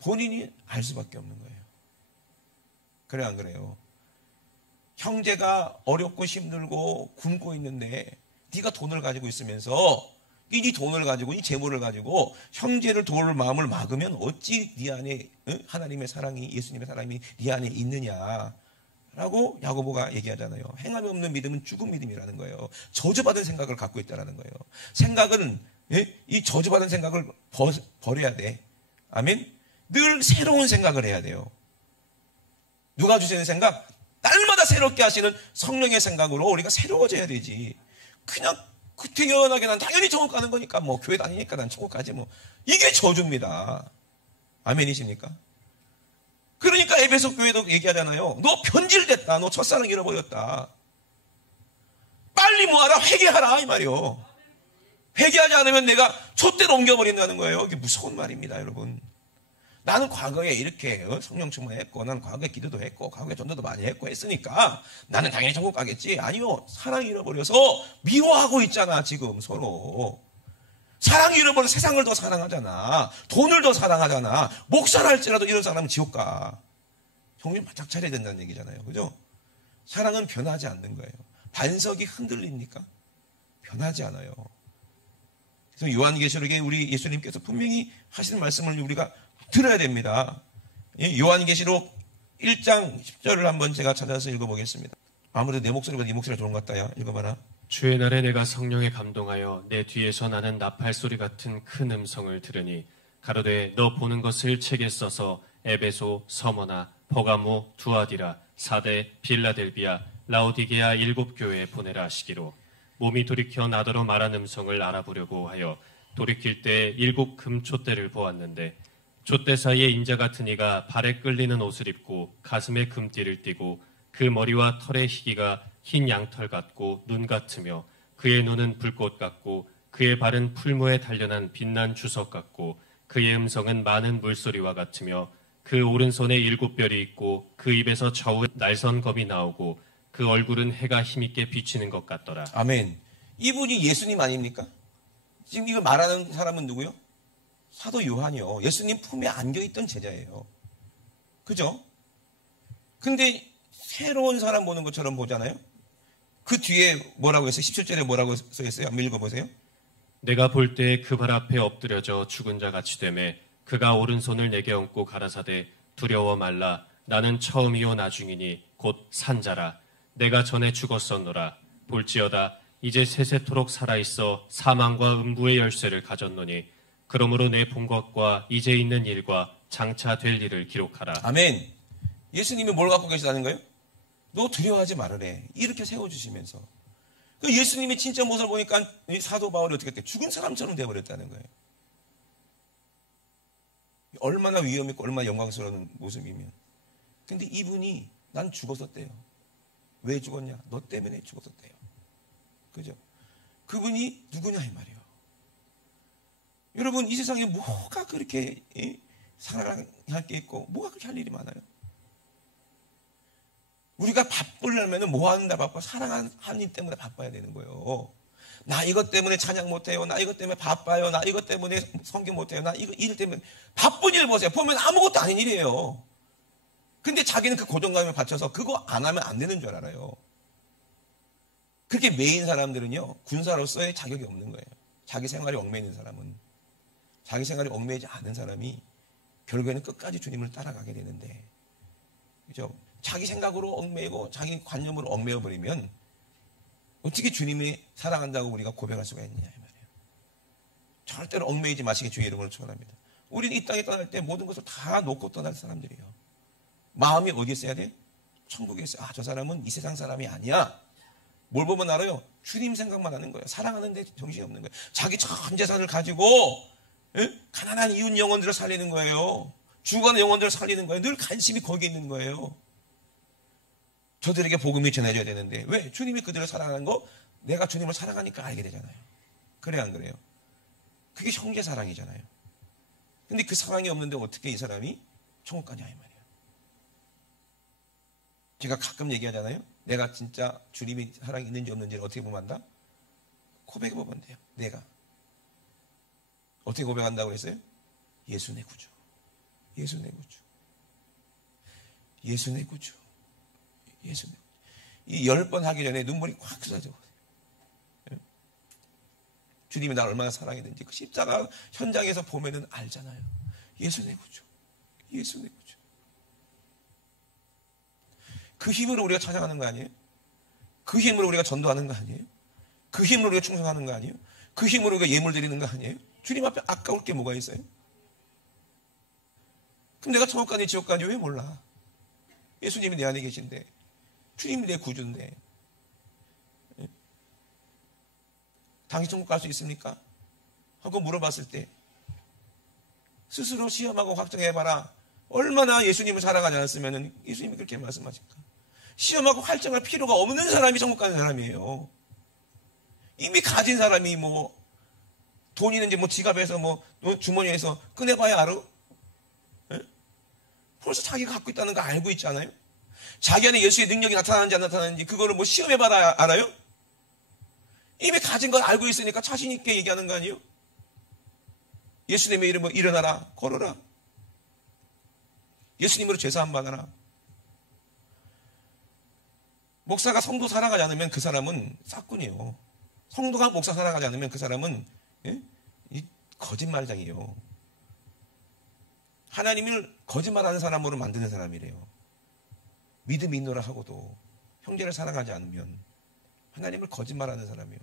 본인이 알 수밖에 없는 거예요. 그래, 안 그래요? 형제가 어렵고 힘들고 굶고 있는데 네가 돈을 가지고 있으면서 네 돈을 가지고, 이 재물을 가지고 형제를 도울 마음을 막으면 어찌 네 안에 하나님의 사랑이, 예수님의 사랑이 네 안에 있느냐라고 야고보가 얘기하잖아요. 행함이 없는 믿음은 죽은 믿음이라는 거예요. 저주받은 생각을 갖고 있다는 거예요. 생각은, 이 저주받은 생각을 버려야 돼. 아멘? 늘 새로운 생각을 해야 돼요. 누가 주시는 생각? 날마다 새롭게 하시는 성령의 생각으로 우리가 새로워져야 되지. 그냥 태연하게 난 당연히 천국 가는 거니까, 교회 다니니까 난 천국 가지 이게 저주입니다. 아멘이십니까? 그러니까 에베소 교회도 얘기하잖아요. 너 변질됐다. 너 첫사랑 잃어버렸다. 빨리 뭐하라? 회개하라 이 말이요. 회개하지 않으면 내가 촛대로 옮겨버린다는 거예요. 이게 무서운 말입니다, 여러분. 나는 과거에 이렇게 성령 충만했고, 나는 과거에 기도도 했고, 과거에 전도도 많이 했고 했으니까 나는 당연히 천국 가겠지. 아니요, 사랑 잃어버려서 미워하고 있잖아. 지금 서로 사랑 잃어버려 세상을 더 사랑하잖아. 돈을 더 사랑하잖아. 목살할지라도 이런 사람은 지옥 가. 정신 바짝 차려야 된다는 얘기잖아요, 그죠? 사랑은 변하지 않는 거예요. 반석이 흔들립니까? 변하지 않아요. 그래서 요한계시록에 우리 예수님께서 분명히 하시는 말씀을 우리가 들어야 됩니다. 요한계시록 1장 10절을 한번 제가 찾아서 읽어보겠습니다. 아무래도 내 목소리보다 네 목소리가 좋은 것 같다. 야, 읽어봐라. 주의 날에 내가 성령에 감동하여 내 뒤에서 나는 나팔 소리 같은 큰 음성을 들으니 가로되 너 보는 것을 책에 써서 에베소, 서머나, 버가모, 두아디라, 사대, 빌라델비아, 라오디게아 7교회에 보내라 하시기로, 몸이 돌이켜 나더러 말한 음성을 알아보려고 하여 돌이킬 때 7 금촛대를 보았는데, 촛대 사이에 인자 같은 이가 발에 끌리는 옷을 입고 가슴에 금띠를 띠고 그 머리와 털의 희기가 흰 양털 같고 눈 같으며 그의 눈은 불꽃 같고 그의 발은 풀무에 단련한 빛난 주석 같고 그의 음성은 많은 물소리와 같으며 그 오른손에 7별이 있고 그 입에서 저우 날선 검이 나오고 그 얼굴은 해가 힘있게 비치는 것 같더라. 아멘. 이분이 예수님 아닙니까? 지금 이걸 말하는 사람은 누구요? 사도 요한이요. 예수님 품에 안겨있던 제자예요. 그죠? 근데 새로운 사람 보는 것처럼 보잖아요. 그 뒤에 뭐라고 했어요? 17절에 뭐라고 써있어요? 한번 읽어보세요. 내가 볼 때 그 발 앞에 엎드려져 죽은 자 같이 되매 그가 오른손을 내게 얹고 가라사대 두려워 말라 나는 처음이요 나중이니 곧 산자라 내가 전에 죽었었노라 볼지어다 이제 세세토록 살아있어 사망과 음부의 열쇠를 가졌노니 그러므로 내 본 것과 이제 있는 일과 장차 될 일을 기록하라. 아멘. 예수님이 뭘 갖고 계시다는 거예요? 너 두려워하지 말으래. 이렇게 세워주시면서. 예수님의 진짜 모습을 보니까 사도 바울이 어떻게 됐대? 죽은 사람처럼 되어버렸다는 거예요. 얼마나 위험 있고 얼마나 영광스러운 모습이면. 근데 이분이 난 죽었었대요. 왜 죽었냐? 너 때문에 죽었었대요. 그죠? 그분이 누구냐 이 말이에요. 여러분 이 세상에 뭐가 그렇게 살아갈 게 있고 뭐가 그렇게 할 일이 많아요? 우리가 바쁘려면 뭐 하는데 바빠? 사랑하는 일 때문에 바빠야 되는 거예요. 나 이것 때문에 찬양 못해요. 나 이것 때문에 바빠요. 나 이것 때문에 성경 못해요. 나 이거 일 때문에 바쁜 일 보세요. 보면 아무것도 아닌 일이에요. 근데 자기는 그 고정감에 받쳐서 그거 안 하면 안 되는 줄 알아요. 그렇게 매인 사람들은요. 군사로서의 자격이 없는 거예요. 자기 생활이 얽매이는 사람은. 자기 생활이 얽매이지 않은 사람이 결국에는 끝까지 주님을 따라가게 되는데 그죠? 자기 생각으로 얽매이고 자기 관념으로 얽매여버리면 어떻게 주님이 사랑한다고 우리가 고백할 수가 있느냐 이 말이에요. 절대로 얽매이지 마시기 주의 이름으로 축원합니다. 우리는 이 땅에 떠날 때 모든 것을 다 놓고 떠날 사람들이에요. 마음이 어디에 있어야 돼? 천국에 있어요. 아, 저 사람은 이 세상 사람이 아니야. 뭘 보면 알아요? 주님 생각만 하는 거예요. 사랑하는데 정신이 없는 거예요. 자기 전 재산을 가지고 가난한 이웃 영혼들을 살리는 거예요. 죽어가는 영혼들을 살리는 거예요. 늘 관심이 거기에 있는 거예요. 저들에게 복음이 전해져야 되는데 왜? 주님이 그들을 사랑하는 거 내가 주님을 사랑하니까 알게 되잖아요. 그래 안 그래요? 그게 형제 사랑이잖아요. 근데 그 사랑이 없는데 어떻게 이 사람이 천국 가냐 이 말이에요. 제가 가끔 얘기하잖아요. 내가 진짜 주님이 사랑이 있는지 없는지를 어떻게 보면 한다? 고백해 보면 돼요. 내가 어떻게 고백한다고 했어요? 예수 내 구주. 예수 내 구주. 예수 내 구주. 예수 내 구주. 이 10번 하기 전에 눈물이 확 쏟아져. 주님이 나를 얼마나 사랑했는지 그 십자가 현장에서 보면은 알잖아요. 예수 내 구주. 예수 내 구주. 그 힘으로 우리가 찾아가는 거 아니에요? 그 힘으로 우리가 전도하는 거 아니에요? 그 힘으로 우리가 충성하는 거 아니에요? 그 힘으로 우리가 예물 드리는 거 아니에요? 주님 앞에 아까울 게 뭐가 있어요? 그럼 내가 천국 가니 지옥 가니 왜 몰라? 예수님이 내 안에 계신데 주님이 내 구주인데 당신 천국 갈 수 있습니까? 하고 물어봤을 때 스스로 시험하고 확정해봐라. 얼마나 예수님을 사랑하지 않았으면 예수님이 그렇게 말씀하실까? 시험하고 활정할 필요가 없는 사람이 천국 가는 사람이에요. 이미 가진 사람이 뭐 돈 있는지 뭐 지갑에서 뭐 주머니에서 꺼내봐야 알아? 에? 벌써 자기가 갖고 있다는 거 알고 있잖아요. 자기 안에 예수의 능력이 나타나는지 안 나타나는지 그거를 뭐 시험해봐야 알아요? 이미 가진 걸 알고 있으니까 자신 있게 얘기하는 거 아니에요? 예수님의 이름으로 일어나라, 걸어라. 예수님으로 죄사함 받아라. 목사가 성도 사랑하지 않으면 그 사람은 싹군이에요. 성도가 목사 사랑하지 않으면 그 사람은 거짓말장이에요. 하나님을 거짓말하는 사람으로 만드는 사람이래요. 믿음이 있노라 하고도 형제를 사랑하지 않으면 하나님을 거짓말하는 사람이에요.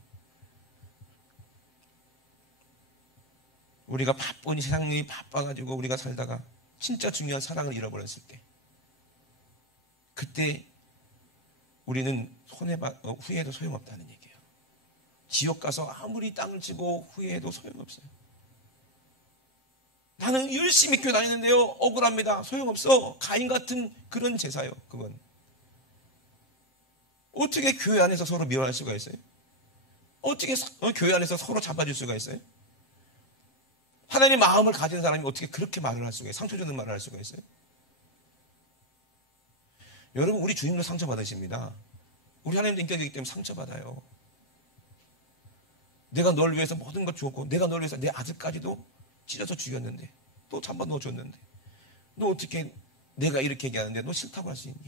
우리가 바쁜 세상이 바빠가지고 우리가 살다가 진짜 중요한 사랑을 잃어버렸을 때 그때 우리는 후회해도 소용없다는 얘기예요. 지옥 가서 아무리 땅을 치고 후회해도 소용없어요. 나는 열심히 교회 다니는데요. 억울합니다. 소용없어. 가인 같은 그런 제사요. 그건. 어떻게 교회 안에서 서로 미워할 수가 있어요? 어떻게 교회 안에서 서로 잡아줄 수가 있어요? 하나님의 마음을 가진 사람이 어떻게 그렇게 말을 할 수가 있어요? 상처 주는 말을 할 수가 있어요? 여러분, 우리 주님도 상처받으십니다. 우리 하나님도 인격이기 때문에 상처받아요. 내가 널 위해서 모든 걸 주었고, 내가 널 위해서 내 아들까지도 찢어서 죽였는데, 또 잠바 넣어줬는데, 너 어떻게 내가 이렇게 얘기하는데 너 싫다고 할 수 있니?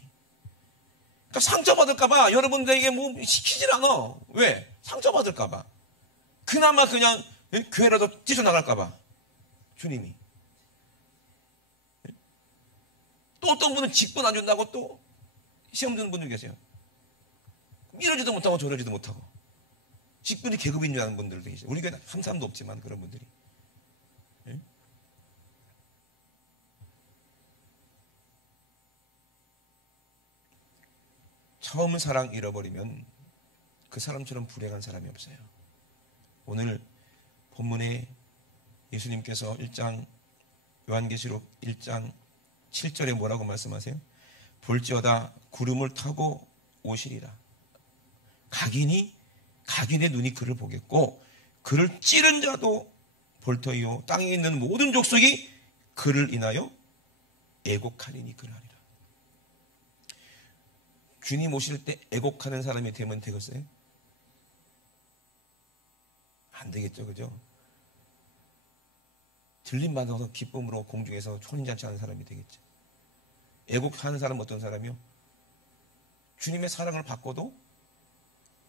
그러니까 상처받을까봐 여러분들에게 뭐 시키질 않아. 왜? 상처받을까봐. 그나마 그냥 교회라도 뛰쳐나갈까봐. 주님이. 또 어떤 분은 직분 안 준다고 또 시험 드는 분들 계세요. 이러지도 못하고 저러지도 못하고. 직분이 계급인 줄 아는 분들도 계세요. 우리 교회는 한 사람도 없지만 그런 분들이. 예? 처음 사랑 잃어버리면 그 사람처럼 불행한 사람이 없어요. 오늘 본문에 예수님께서 요한계시록 1장 7절에 뭐라고 말씀하세요? 볼지어다 구름을 타고 오시리라. 각인의 눈이 그를 보겠고 그를 찌른 자도 볼 터이요 땅에 있는 모든 족속이 그를 인하여 애곡하리니 그러하리라. 주님 오실 때 애곡하는 사람이 되면 되겠어요? 안 되겠죠, 그죠? 들림받아서 기쁨으로 공중에서 혼인잔치하는 사람이 되겠죠. 애곡하는 사람은 어떤 사람이요? 주님의 사랑을 받고도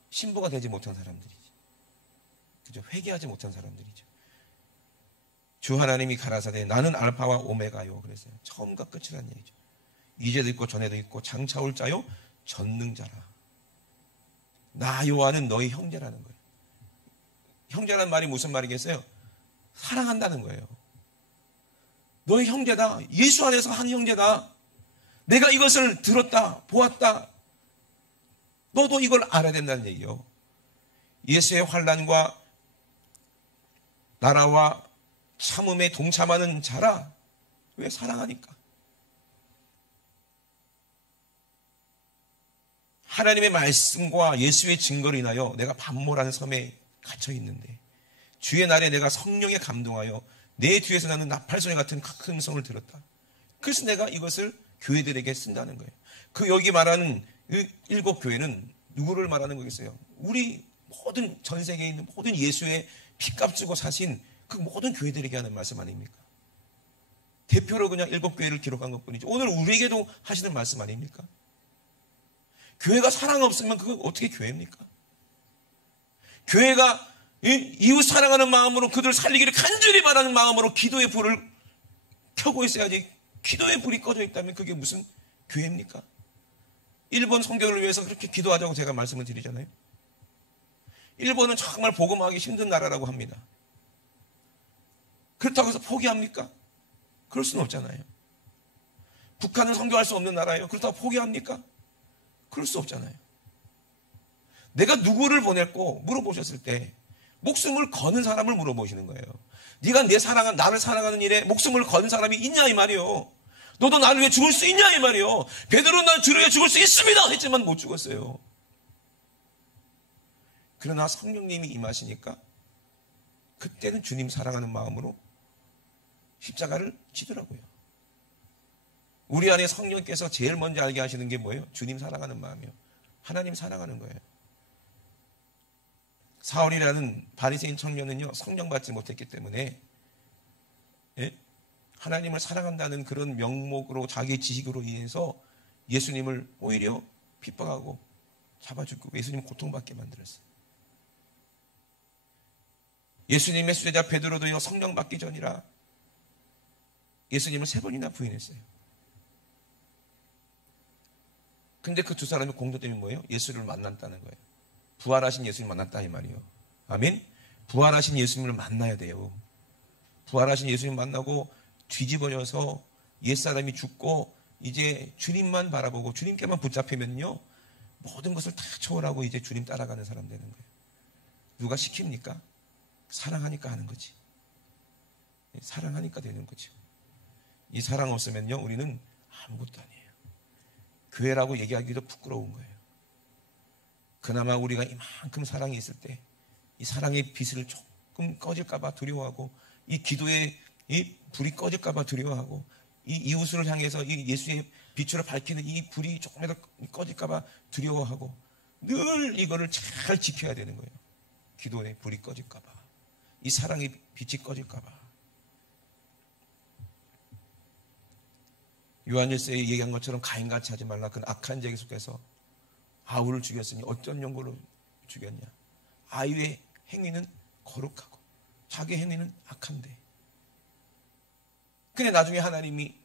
신부가 되지 못한 사람들이죠. 그죠? 회개하지 못한 사람들이죠. 주 하나님이 가라사대 나는 알파와 오메가요. 그랬어요. 처음과 끝이라는 얘기죠. 이제도 있고 전에도 있고 장차 올 자요 전능자라. 나 요한은 너희 형제라는 거예요. 형제라는 말이 무슨 말이겠어요? 사랑한다는 거예요. 너희 형제다. 예수 안에서 한 형제다. 내가 이것을 들었다, 보았다. 너도 이걸 알아야 된다는 얘기요. 예수의 환난과 나라와 참음에 동참하는 자라. 왜? 사랑하니까. 하나님의 말씀과 예수의 증거로 인하여 내가 반모라는 섬에 갇혀 있는데 주의 날에 내가 성령에 감동하여 내 뒤에서 나는 나팔소리 같은 큰 음성을 들었다. 그래서 내가 이것을 교회들에게 쓴다는 거예요. 그 여기 말하는 일곱 교회는 누구를 말하는 거겠어요? 우리 모든 전 세계에 있는 모든 예수의 피값 주고 사신 그 모든 교회들에게 하는 말씀 아닙니까? 대표로 그냥 일곱 교회를 기록한 것뿐이죠. 오늘 우리에게도 하시는 말씀 아닙니까? 교회가 사랑 없으면 그건 어떻게 교회입니까? 교회가 이웃 사랑하는 마음으로 그들 살리기를 간절히 바라는 마음으로 기도의 불을 켜고 있어야지. 기도의 불이 꺼져 있다면 그게 무슨 교회입니까? 일본 선교를 위해서 그렇게 기도하자고 제가 말씀을 드리잖아요. 일본은 정말 복음하기 힘든 나라라고 합니다. 그렇다고 해서 포기합니까? 그럴 수는 없잖아요. 북한은 선교할 수 없는 나라예요. 그렇다고 포기합니까? 그럴 수 없잖아요. 내가 누구를 보냈고 물어보셨을 때 목숨을 거는 사람을 물어보시는 거예요. 네가 나를 사랑하는 일에 목숨을 거는 사람이 있냐 이 말이요. 너도 나를 위해 죽을 수 있냐 이 말이요. 베드로는 난 주를 위해 죽을 수 있습니다 했지만 못 죽었어요. 그러나 성령님이 임하시니까 그때는 주님 사랑하는 마음으로 십자가를 지더라고요. 우리 안에 성령께서 제일 먼저 알게 하시는 게 뭐예요? 주님 사랑하는 마음이요. 하나님 사랑하는 거예요. 사울이라는 바리새인 청년은요, 성령 받지 못했기 때문에 하나님을 사랑한다는 그런 명목으로 자기의 지식으로 인해서 예수님을 오히려 핍박하고 잡아주고 예수님 고통받게 만들었어요. 예수님의 수제자 베드로도요, 성령 받기 전이라 예수님을 3번이나 부인했어요. 근데 그 두 사람의 공통점이 뭐예요? 예수를 만났다는 거예요. 부활하신 예수님 만났다 이 말이에요. 아멘. 부활하신 예수님을 만나야 돼요. 부활하신 예수님 만나고 뒤집어져서 옛사람이 죽고 이제 주님만 바라보고 주님께만 붙잡히면요 모든 것을 다 초월하고 이제 주님 따라가는 사람 되는 거예요. 누가 시킵니까? 사랑하니까 하는 거지. 사랑하니까 되는 거죠. 이 사랑 없으면요 우리는 아무것도 아니에요. 교회라고 얘기하기도 부끄러운 거예요. 그나마 우리가 이만큼 사랑이 있을 때 이 사랑의 빛을 조금 꺼질까 봐 두려워하고 이 기도에 이 불이 꺼질까봐 두려워하고, 이 이웃을 향해서 이 예수의 빛으로 밝히는 이 불이 조금이라도 꺼질까봐 두려워하고, 늘 이거를 잘 지켜야 되는 거예요. 기도에 불이 꺼질까봐, 이 사랑의 빛이 꺼질까봐. 요한일서에 얘기한 것처럼 가인같이 하지 말라. 그는 악한 자에게 속해서 아우를 죽였으니 어떤 용고로 죽였냐. 아이의 행위는 거룩하고 자기 행위는 악한데. 근데 나중에 하나님이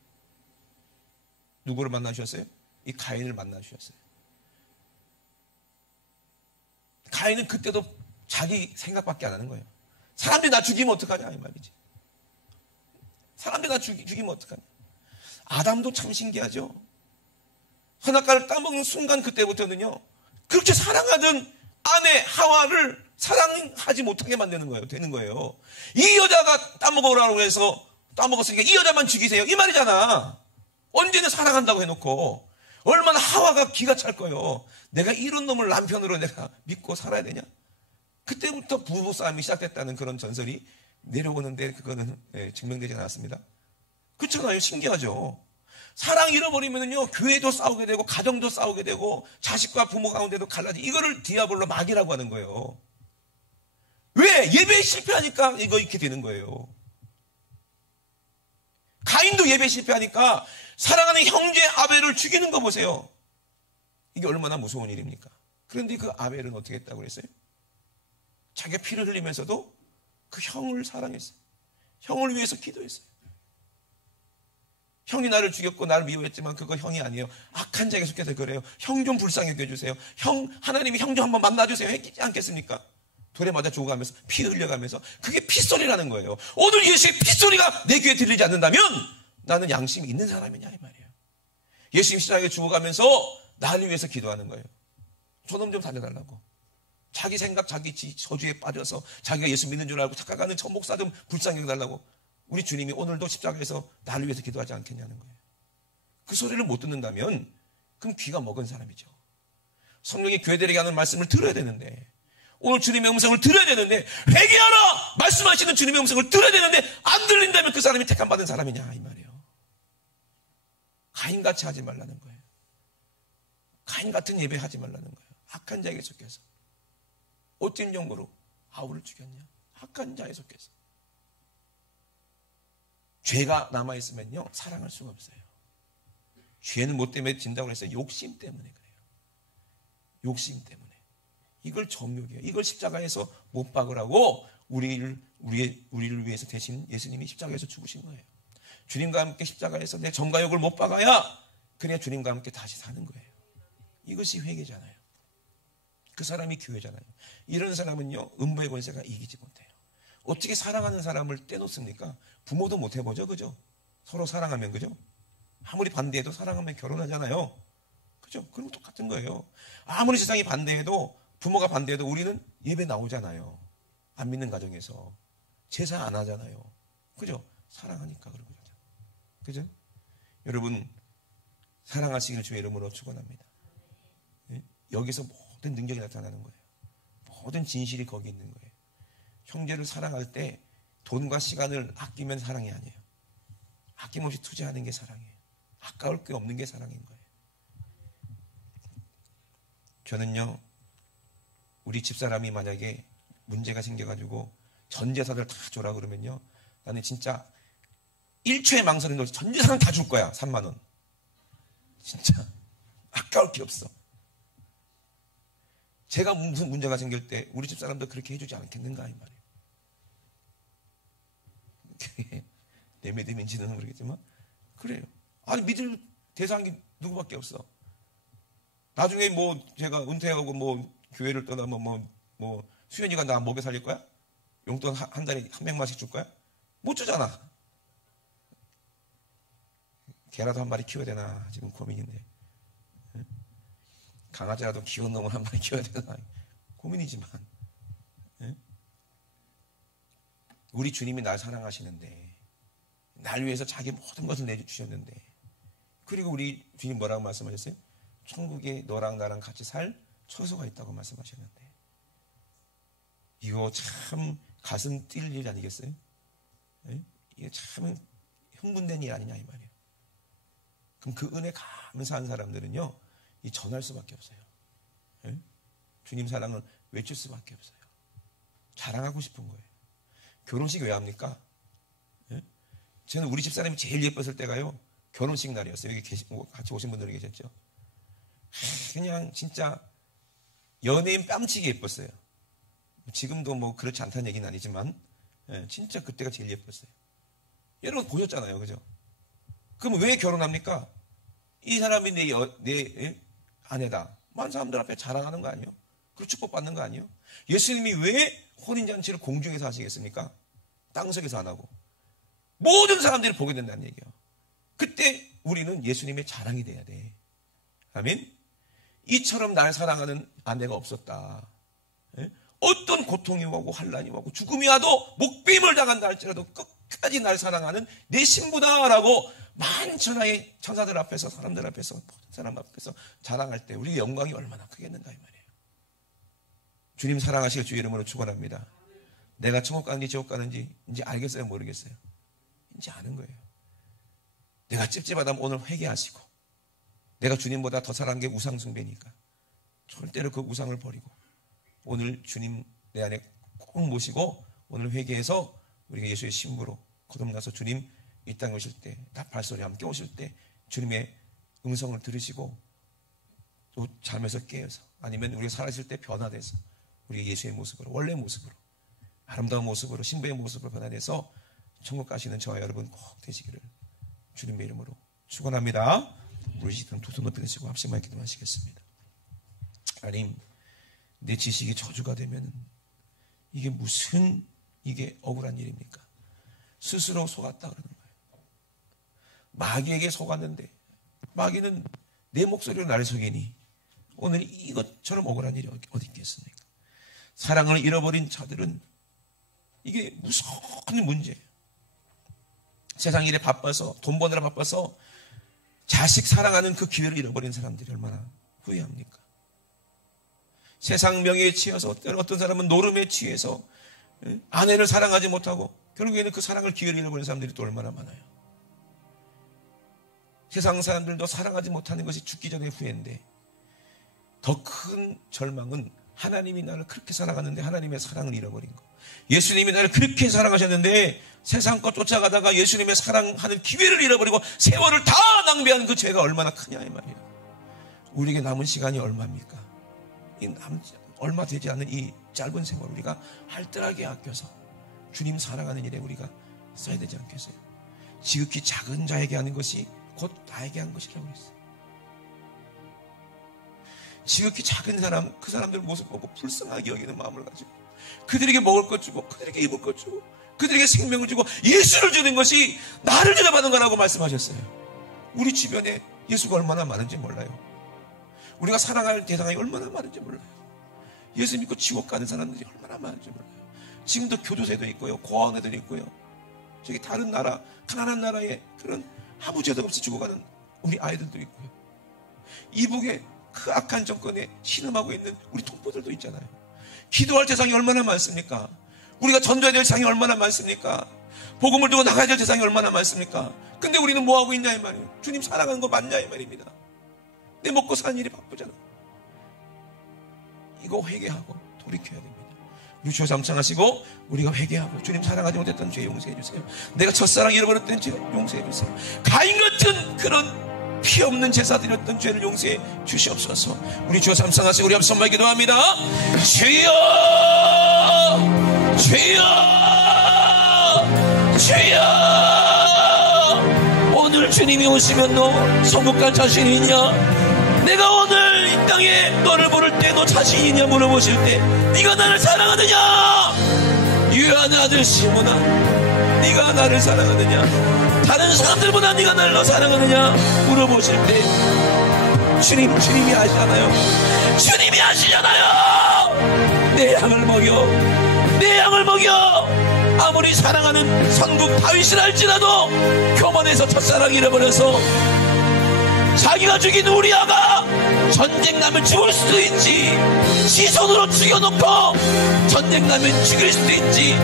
누구를 만나주셨어요? 이 가인을 만나주셨어요. 가인은 그때도 자기 생각밖에 안 하는 거예요. 사람들이 나 죽이면 어떡하냐 이 말이지. 사람들이 나 죽이면 어떡하냐. 아담도 참 신기하죠. 선악과를 따먹는 순간 그때부터는요, 그렇게 사랑하던 아내 하와를 사랑하지 못하게 만드는 거예요. 되는 거예요. 이 여자가 따먹으라고 해서 따먹었으니까 이 여자만 죽이세요 이 말이잖아. 언제는 사랑한다고 해놓고. 얼마나 하와가 기가 찰 거예요. 내가 이런 놈을 남편으로 내가 믿고 살아야 되냐. 그때부터 부부싸움이 시작됐다는 그런 전설이 내려오는데 그거는 증명되지 않았습니다. 그렇잖아요. 신기하죠. 사랑 잃어버리면요, 교회도 싸우게 되고 가정도 싸우게 되고 자식과 부모 가운데도 갈라지고, 이거를 디아볼로 마귀라고 하는 거예요. 왜? 예배에 실패하니까 이거 이렇게 되는 거예요. 가인도 예배 실패하니까 사랑하는 형제 아벨을 죽이는 거 보세요. 이게 얼마나 무서운 일입니까? 그런데 그 아벨은 어떻게 했다고 그랬어요? 자기가 피를 흘리면서도 그 형을 사랑했어요. 형을 위해서 기도했어요. 형이 나를 죽였고 나를 미워했지만 그거 형이 아니에요. 악한 자에게 속해서 그래요. 형 좀 불쌍하게 해주세요. 하나님이 형 좀 한번 만나주세요. 했지 않겠습니까? 돌에 맞아 죽어가면서 피 흘려가면서, 그게 핏소리라는 거예요. 오늘 예수의 핏소리가 내 귀에 들리지 않는다면 나는 양심이 있는 사람이냐 이 말이에요. 예수님 십자가에 죽어가면서 나를 위해서 기도하는 거예요. 저놈 좀 살려달라고. 자기 생각, 자기 저주에 빠져서 자기가 예수 믿는 줄 알고 착각하는 저 목사 좀 불쌍히 해달라고 우리 주님이 오늘도 십자가에서 나를 위해서 기도하지 않겠냐는 거예요. 그 소리를 못 듣는다면 그럼 귀가 먹은 사람이죠. 성령이 교회들에게 하는 말씀을 들어야 되는데, 오늘 주님의 음성을 들어야 되는데, 회개하라! 말씀하시는 주님의 음성을 들어야 되는데 안 들린다면 그 사람이 택함받은 사람이냐 이 말이에요. 가인같이 하지 말라는 거예요. 가인 같은 예배 하지 말라는 거예요. 악한 자에게 속해서. 어떤 용고로 아우를 죽였냐. 악한 자에 속해서. 죄가 남아있으면요, 사랑할 수가 없어요. 죄는 뭐 때문에 진다고 그랬어요? 욕심 때문에 그래요. 욕심 때문에. 이걸 정욕이에요. 이걸 십자가에서 못 박으라고 우리를 위해서 대신 예수님이 십자가에서 죽으신 거예요. 주님과 함께 십자가에서 내 점과 욕을 못 박아야 그래야 주님과 함께 다시 사는 거예요. 이것이 회개잖아요. 그 사람이 교회잖아요. 이런 사람은요, 음부의 권세가 이기지 못해요. 어떻게 사랑하는 사람을 떼놓습니까? 부모도 못 해보죠, 그죠? 서로 사랑하면, 그죠? 아무리 반대해도 사랑하면 결혼하잖아요. 그죠? 그럼 똑같은 거예요. 아무리 세상이 반대해도, 부모가 반대해도 우리는 예배 나오잖아요. 안 믿는 가정에서. 제사 안 하잖아요. 그죠? 사랑하니까 그러고 그러죠. 그죠? 여러분, 사랑하시기를 주의 이름으로 축원합니다. 여기서 모든 능력이 나타나는 거예요. 모든 진실이 거기 있는 거예요. 형제를 사랑할 때 돈과 시간을 아끼면 사랑이 아니에요. 아낌없이 투자하는 게 사랑이에요. 아까울 게 없는 게 사랑인 거예요. 저는요, 우리 집사람이 만약에 문제가 생겨가지고 전 재산을 다 줘라 그러면요, 나는 진짜 1초의 망설임도 없이 전 재산 다 줄 거야. 3만 원. 진짜 아까울 게 없어. 제가 무슨 문제가 생길 때 우리 집사람도 그렇게 해주지 않겠는가 이 말이에요. 내 믿음인지는 모르겠지만 그래요. 아니, 믿을 대상이 누구밖에 없어. 나중에 뭐 제가 은퇴하고 뭐 교회를 떠나면 뭐 수연이가 나 먹여 살릴 거야? 용돈 한 달에 100만씩 줄 거야? 못 주잖아. 개라도 한 마리 키워야 되나 지금 고민인데. 강아지라도 귀여운 놈을 한 마리 키워야 되나 고민이지만, 우리 주님이 날 사랑하시는데, 날 위해서 자기 모든 것을 내주셨는데, 그리고 우리 주님 뭐라고 말씀하셨어요? 천국에 너랑 나랑 같이 살 처소가 있다고 말씀하셨는데, 이거 참 가슴 뛸 일 아니겠어요? 이게 참 흥분된 일 아니냐 이 말이에요. 그럼 그 은혜 감사한 사람들은요, 이 전할 수밖에 없어요. 주님 사랑을 외칠 수밖에 없어요. 자랑하고 싶은 거예요. 결혼식 왜 합니까? 저는 우리 집사람이 제일 예뻤을 때가요, 결혼식 날이었어요. 여기 같이 오신 분들이 계셨죠. 그냥 진짜 연예인 뺨치게 예뻤어요. 지금도 뭐 그렇지 않다는 얘기는 아니지만 진짜 그때가 제일 예뻤어요. 여러분 보셨잖아요, 그죠? 그럼 왜 결혼합니까? 이 사람이 내 아내다. 많은 사람들 앞에 자랑하는 거 아니에요? 그리고 축복받는 거 아니에요? 예수님이 왜 혼인잔치를 공중에서 하시겠습니까? 땅속에서 안 하고. 모든 사람들이 보게 된다는 얘기예요. 그때 우리는 예수님의 자랑이 돼야 돼. 아멘? 이처럼 날 사랑하는 아내가 없었다. 어떤 고통이 오고 환난이 오고 죽음이 와도 목배임을 당한다 할지라도 끝까지 날 사랑하는 내 신부다라고 만천하의 천사들 앞에서, 사람들 앞에서, 모든 사람 앞에서 자랑할 때 우리의 영광이 얼마나 크겠는가 이 말이에요. 주님 사랑하시길 주 이름으로 축원합니다. 내가 천국 가는지 지옥 가는지 이제 알겠어요, 모르겠어요? 이제 아는 거예요. 내가 찝찝하다면 오늘 회개하시고, 내가 주님보다 더 사랑한 게 우상 숭배니까 절대로 그 우상을 버리고 오늘 주님 내 안에 꼭 모시고 오늘 회개해서 우리가 예수의 신부로 거듭나서 주님 이 땅에 오실 때, 나팔소리 함께 오실 때 주님의 음성을 들으시고 또 잠에서 깨어서, 아니면 우리가 살아있을 때 변화돼서 우리 예수의 모습으로, 원래 모습으로, 아름다운 모습으로, 신부의 모습으로 변화돼서 천국 가시는 저와 여러분 꼭 되시기를 주님의 이름으로 축원합니다. 우리 시간 두 손 높이 드시고 합심하게 기도하시겠습니다. 하나님, 내 지식이 저주가 되면 이게 무슨 이게 억울한 일입니까? 스스로 속았다 그러는 거예요. 마귀에게 속았는데 마귀는 내 목소리로 나를 속이니 오늘 이것처럼 억울한 일이 어디 있겠습니까? 사랑을 잃어버린 자들은 이게 무서운 문제예요. 세상 일에 바빠서, 돈 버느라 바빠서 자식 사랑하는 그 기회를 잃어버린 사람들이 얼마나 후회합니까? 세상 명예에 취해서, 어떤 사람은 노름에 취해서 아내를 사랑하지 못하고 결국에는 그 사랑을 기회를 잃어버린 사람들이 또 얼마나 많아요. 세상 사람들도 사랑하지 못하는 것이 죽기 전의 후회인데, 더 큰 절망은 하나님이 나를 그렇게 사랑하는데 하나님의 사랑을 잃어버린 거. 예수님이 나를 그렇게 사랑하셨는데 세상 것 쫓아가다가 예수님의 사랑하는 기회를 잃어버리고 세월을 다 낭비한 그 죄가 얼마나 크냐 이 말이에요. 우리에게 남은 시간이 얼마입니까? 얼마 되지 않는 이 짧은 세월 우리가 알뜰하게 아껴서 주님 사랑하는 일에 우리가 써야 되지 않겠어요? 지극히 작은 자에게 하는 것이 곧 나에게 한 것이라고 했어요. 지극히 작은 사람, 그 사람들 모습 보고 불쌍하게 여기는 마음을 가지고 그들에게 먹을 것 주고, 그들에게 입을 것 주고, 그들에게 생명을 주고 예수를 주는 것이 나를 대접하는 거라고 말씀하셨어요. 우리 주변에 예수가 얼마나 많은지 몰라요. 우리가 사랑할 대상이 얼마나 많은지 몰라요. 예수 믿고 지옥 가는 사람들이 얼마나 많은지 몰라요. 지금도 교도소에도 있고요, 고아원에도 있고요, 저기 다른 나라, 가난한 나라에 그런 아무 죄도 없이 죽어가는 우리 아이들도 있고요, 이북에 그 악한 정권에 신음하고 있는 우리 동포들도 있잖아요. 기도할 대상이 얼마나 많습니까? 우리가 전도해야 될 대상이 얼마나 많습니까? 복음을 두고 나가야 될 대상이 얼마나 많습니까? 근데 우리는 뭐하고 있냐 이 말이에요. 주님 사랑하는 거 맞냐 이 말입니다. 내 먹고 사는 일이 바쁘잖아. 이거 회개하고 돌이켜야 됩니다. 우리 주여 삼창하시고 우리가 회개하고 주님 사랑하지 못했던 죄 용서해 주세요. 내가 첫사랑 잃어버렸던 죄 용서해 주세요. 가인 같은 그런 피 없는 제사 드렸던 죄를 용서해 주시옵소서. 우리 주여 삼창하시고 우리 한번 기도합니다. 주여, 주여, 주여. 오늘 주님이 오시면 너 천국 갈 자신이 있냐? 내가 오늘 이 땅에 너를 부를 때 너 자신이 있냐 물어보실 때 네가 나를 사랑하느냐? 유한의 아들 시몬아, 네가 나를 사랑하느냐? 다른 사람들보다 네가 나를 더 사랑하느냐 물어보실 때 주님이 아시잖아요. 주님이 아시잖아요. 내 양을 먹여, 내 양을 먹여. 아무리 사랑하는 선국 다윗이라 할지라도 교만해서 첫사랑 잃어버려서 자기가 죽인 우리아가 전쟁 나면 죽을 수도 있지, 시선으로 죽여놓고 전쟁 나면 죽일 수도 있지,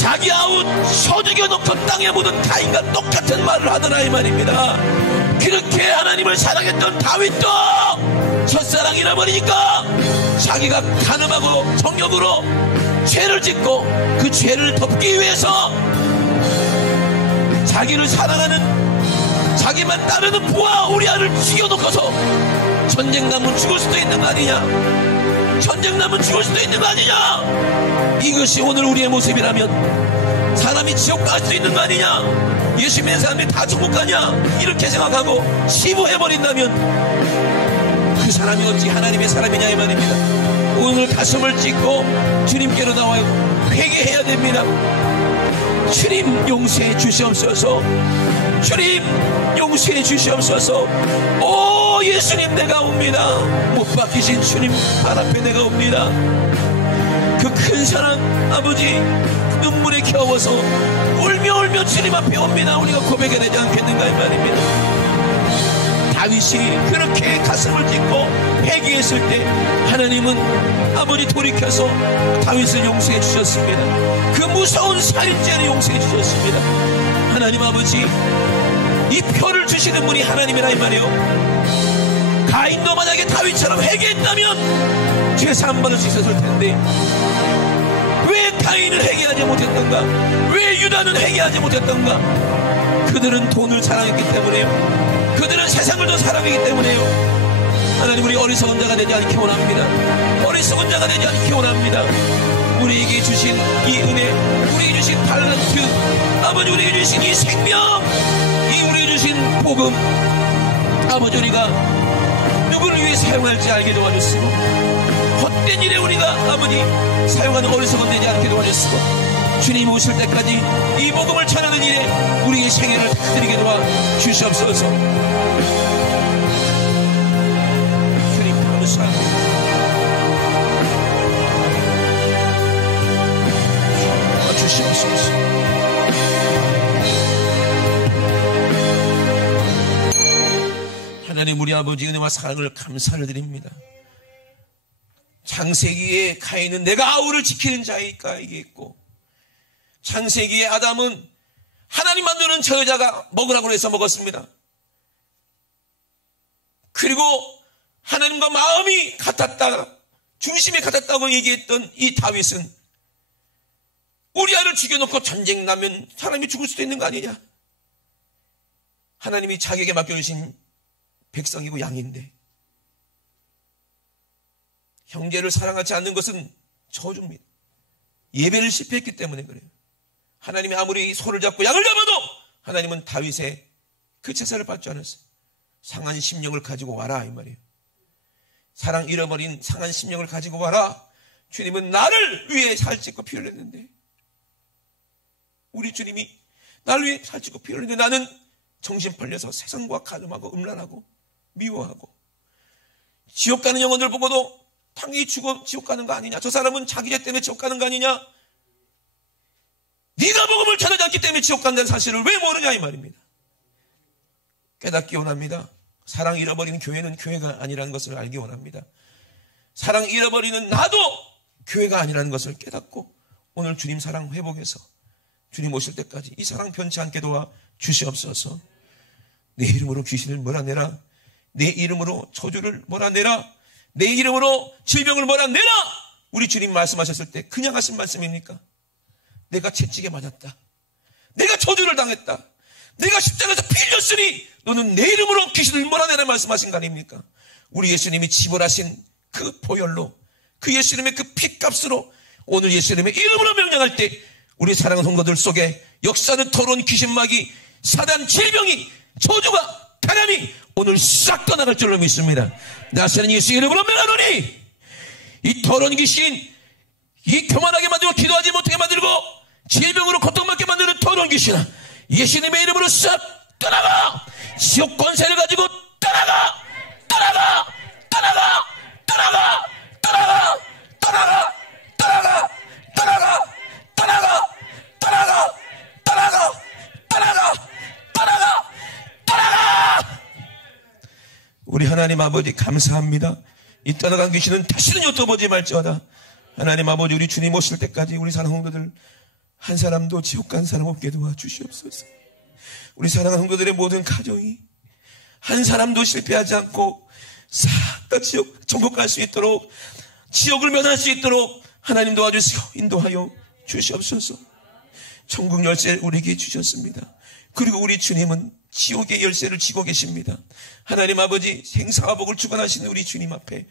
자기 아웃 쳐죽여 놓고 땅에 묻은 가인과 똑같은 말을 하더라 이 말입니다. 그렇게 하나님을 사랑했던 다윗도 첫사랑 잃어버리니까 자기가 간음하고 정욕으로 죄를 짓고 그 죄를 덮기 위해서 자기를 사랑하는 자기만 따르는 부하 우리아를 죽여놓고서 전쟁 나면 죽을 수도 있는 거 아니냐, 전쟁 나면 죽을 수도 있는 거 아니냐. 이것이 오늘 우리의 모습이라면 사람이 지옥 갈 수 있는 거 아니냐, 예수 믿는 사람들이 다 천국 가냐 이렇게 생각하고 치부해버린다면 그 사람이 어찌 하나님의 사람이냐 이 말입니다. 오늘 가슴을 찢고 주님께로 나와요. 회개해야 됩니다. 주님 용서해 주시옵소서. 주님 용서해 주시옵소서. 오 예수님 내가 옵니다. 못 박히신 주님 발 앞에 내가 옵니다. 그 큰 사랑 아버지 눈물에 겨워서 울며 주님 앞에 옵니다. 우리가 고백해야 되지 않겠는가 이 말입니다. 다윗이 그렇게 가슴을 찢고 회개했을 때 하나님은 아버지 돌이켜서 다윗을 용서해 주셨습니다. 그 무서운 살인죄를 용서해 주셨습니다. 하나님 아버지 이 표를 주시는 분이 하나님이라 이 말이에요. 가인도 만약에 다윗처럼 회개했다면 죄 사함받을 수 있었을 텐데 왜 가인은 회개하지 못했던가, 왜 유다는 회개하지 못했던가. 그들은 돈을 사랑했기 때문에요. 그들은 세상을 더 사랑했기 때문에요. 하나님 우리 어리석은 자가 되지 않기 원합니다. 어리석은 자가 되지 않기 원합니다. 우리에게 주신 이 은혜, 우리에게 주신 달란트, 아버지 우리에게 주신 이 생명, 이 우리에게 주신 복음, 아버지 우리가 누구를 위해 사용할지 알게 도와주시고 헛된 일에 우리가 아버지 사용하는 어리석은 되지 않게 도와주시고 주님 오실 때까지 이 복음을 전하는 일에 우리의 생애를 드리게 도와주시옵소서. 주님 감사합니다. 주시옵소서. 하나님 우리 아버지 은혜와 사랑을 감사를 드립니다. 창세기에 가인은 내가 아우를 지키는 자이까 얘기했고, 창세기에 아담은 하나님 만드는 저 여자가 먹으라고 해서 먹었습니다. 그리고 하나님과 마음이 같았다, 중심이 같았다고 얘기했던 이 다윗은 우리아를 죽여놓고 전쟁 나면 사람이 죽을 수도 있는 거 아니냐. 하나님이 자기에게 맡겨주신 백성이고 양인데 형제를 사랑하지 않는 것은 저주입니다. 예배를 실패했기 때문에 그래요. 하나님이 아무리 소를 잡고 양을 잡아도 하나님은 다윗의 그 제사를 받지 않았어요. 상한 심령을 가지고 와라 이 말이에요. 사랑 잃어버린 상한 심령을 가지고 와라. 주님은 나를 위해 살찌고 피 흘렸는데, 우리 주님이 나를 위해 살찌고 피 흘렸는데 나는 정신 팔려서 세상과 가늠하고 음란하고 미워하고 지옥 가는 영혼들 보고도 당연히 죽어 지옥 가는 거 아니냐, 저 사람은 자기 죄 때문에 지옥 가는 거 아니냐, 네가 복음을 전하지 않기 때문에 지옥 간다는 사실을 왜 모르냐 이 말입니다. 깨닫기 원합니다. 사랑 잃어버리는 교회는 교회가 아니라는 것을 알기 원합니다. 사랑 잃어버리는 나도 교회가 아니라는 것을 깨닫고 오늘 주님 사랑 회복해서 주님 오실 때까지 이 사랑 변치 않게 도와 주시옵소서. 내 이름으로 귀신을 몰아내라, 내 이름으로 저주를 몰아내라, 내 이름으로 질병을 몰아내라. 우리 주님 말씀하셨을 때 그냥 하신 말씀입니까? 내가 채찍에 맞았다, 내가 저주를 당했다, 내가 십자가에서 피 흘렸으니 너는 내 이름으로 귀신을 몰아내라 말씀하신 거 아닙니까? 우리 예수님이 지불하신 그 보혈로, 그 예수님의 그 피값으로 오늘 예수님의 이름으로 명령할 때 우리 사랑하는 성도들 속에 역사는 더러운 귀신마귀, 사단, 질병이, 저주가, 가난이 오늘 싹 떠나갈 줄로 믿습니다. 나서는 예수 이름으로 명하노니 이 더러운 귀신, 이 교만하게 만들고 기도하지 못하게 만들고 질병으로 고통받게 만드는 더러운 귀신아, 예수님의 이름으로 싹 떠나가. 지옥 권세를 가지고 떠나가, 떠나가, 떠나가, 떠나가, 떠나가, 떠나가, 떠나가, 떠나가, 떠나가, 떠나가, 떠나가, 떠나가, 떠나가, 떠나가. 우리 하나님 아버지 감사합니다. 이 떠나간 귀신은 다시는 엿도보지 말지어다. 하나님 아버지 우리 주님 오실 때까지 우리 사랑하는 성도들 한 사람도 지옥 간 사람 없게 도와주시옵소서. 우리 사랑하는 성도들의 모든 가정이 한 사람도 실패하지 않고 싹 다 천국 갈 수 있도록, 지옥을 면할 수 있도록 하나님 도와주시고 인도하여 주시옵소서. 천국 열쇠를 우리에게 주셨습니다. 그리고 우리 주님은 지옥의 열쇠를 쥐고 계십니다. 하나님 아버지, 생사와 복을 주관하시는 우리 주님 앞에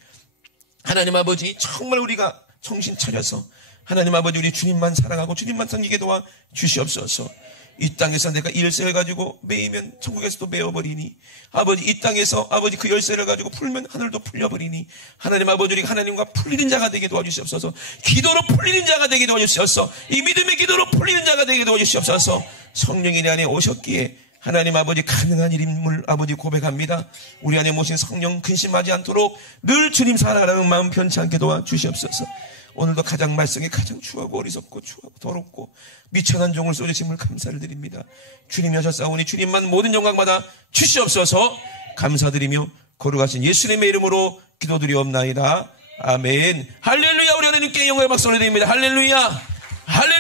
하나님 아버지, 정말 우리가 정신 차려서 하나님 아버지, 우리 주님만 사랑하고 주님만 섬기게 도와 주시옵소서. 이 땅에서 내가 이 열쇠를 가지고 매이면 천국에서도 매어버리니, 아버지 이 땅에서 아버지 그 열쇠를 가지고 풀면 하늘도 풀려버리니, 하나님 아버지, 우리 하나님과 풀리는 자가 되게 도와주시옵소서. 기도로 풀리는 자가 되게 도와주시옵소서. 이 믿음의 기도로 풀리는 자가 되게 도와주시옵소서. 성령이 내 안에 오셨기에 하나님 아버지 가능한 일임을 아버지 고백합니다. 우리 안에 모신 성령 근심하지 않도록 늘 주님 사랑하는 마음 편치 않게 도와주시옵소서. 오늘도 가장 말씀이 가장 추하고 어리석고 추하고 더럽고 미천한 종을 쏘주심을 감사를 드립니다. 주님이 하셨사오니 주님만 모든 영광받아 주시옵소서. 감사드리며 거룩하신 예수님의 이름으로 기도드리옵나이다. 아멘. 할렐루야. 우리 하나님께 영광의 박수 올려드립니다. 할렐루야. 할렐루야.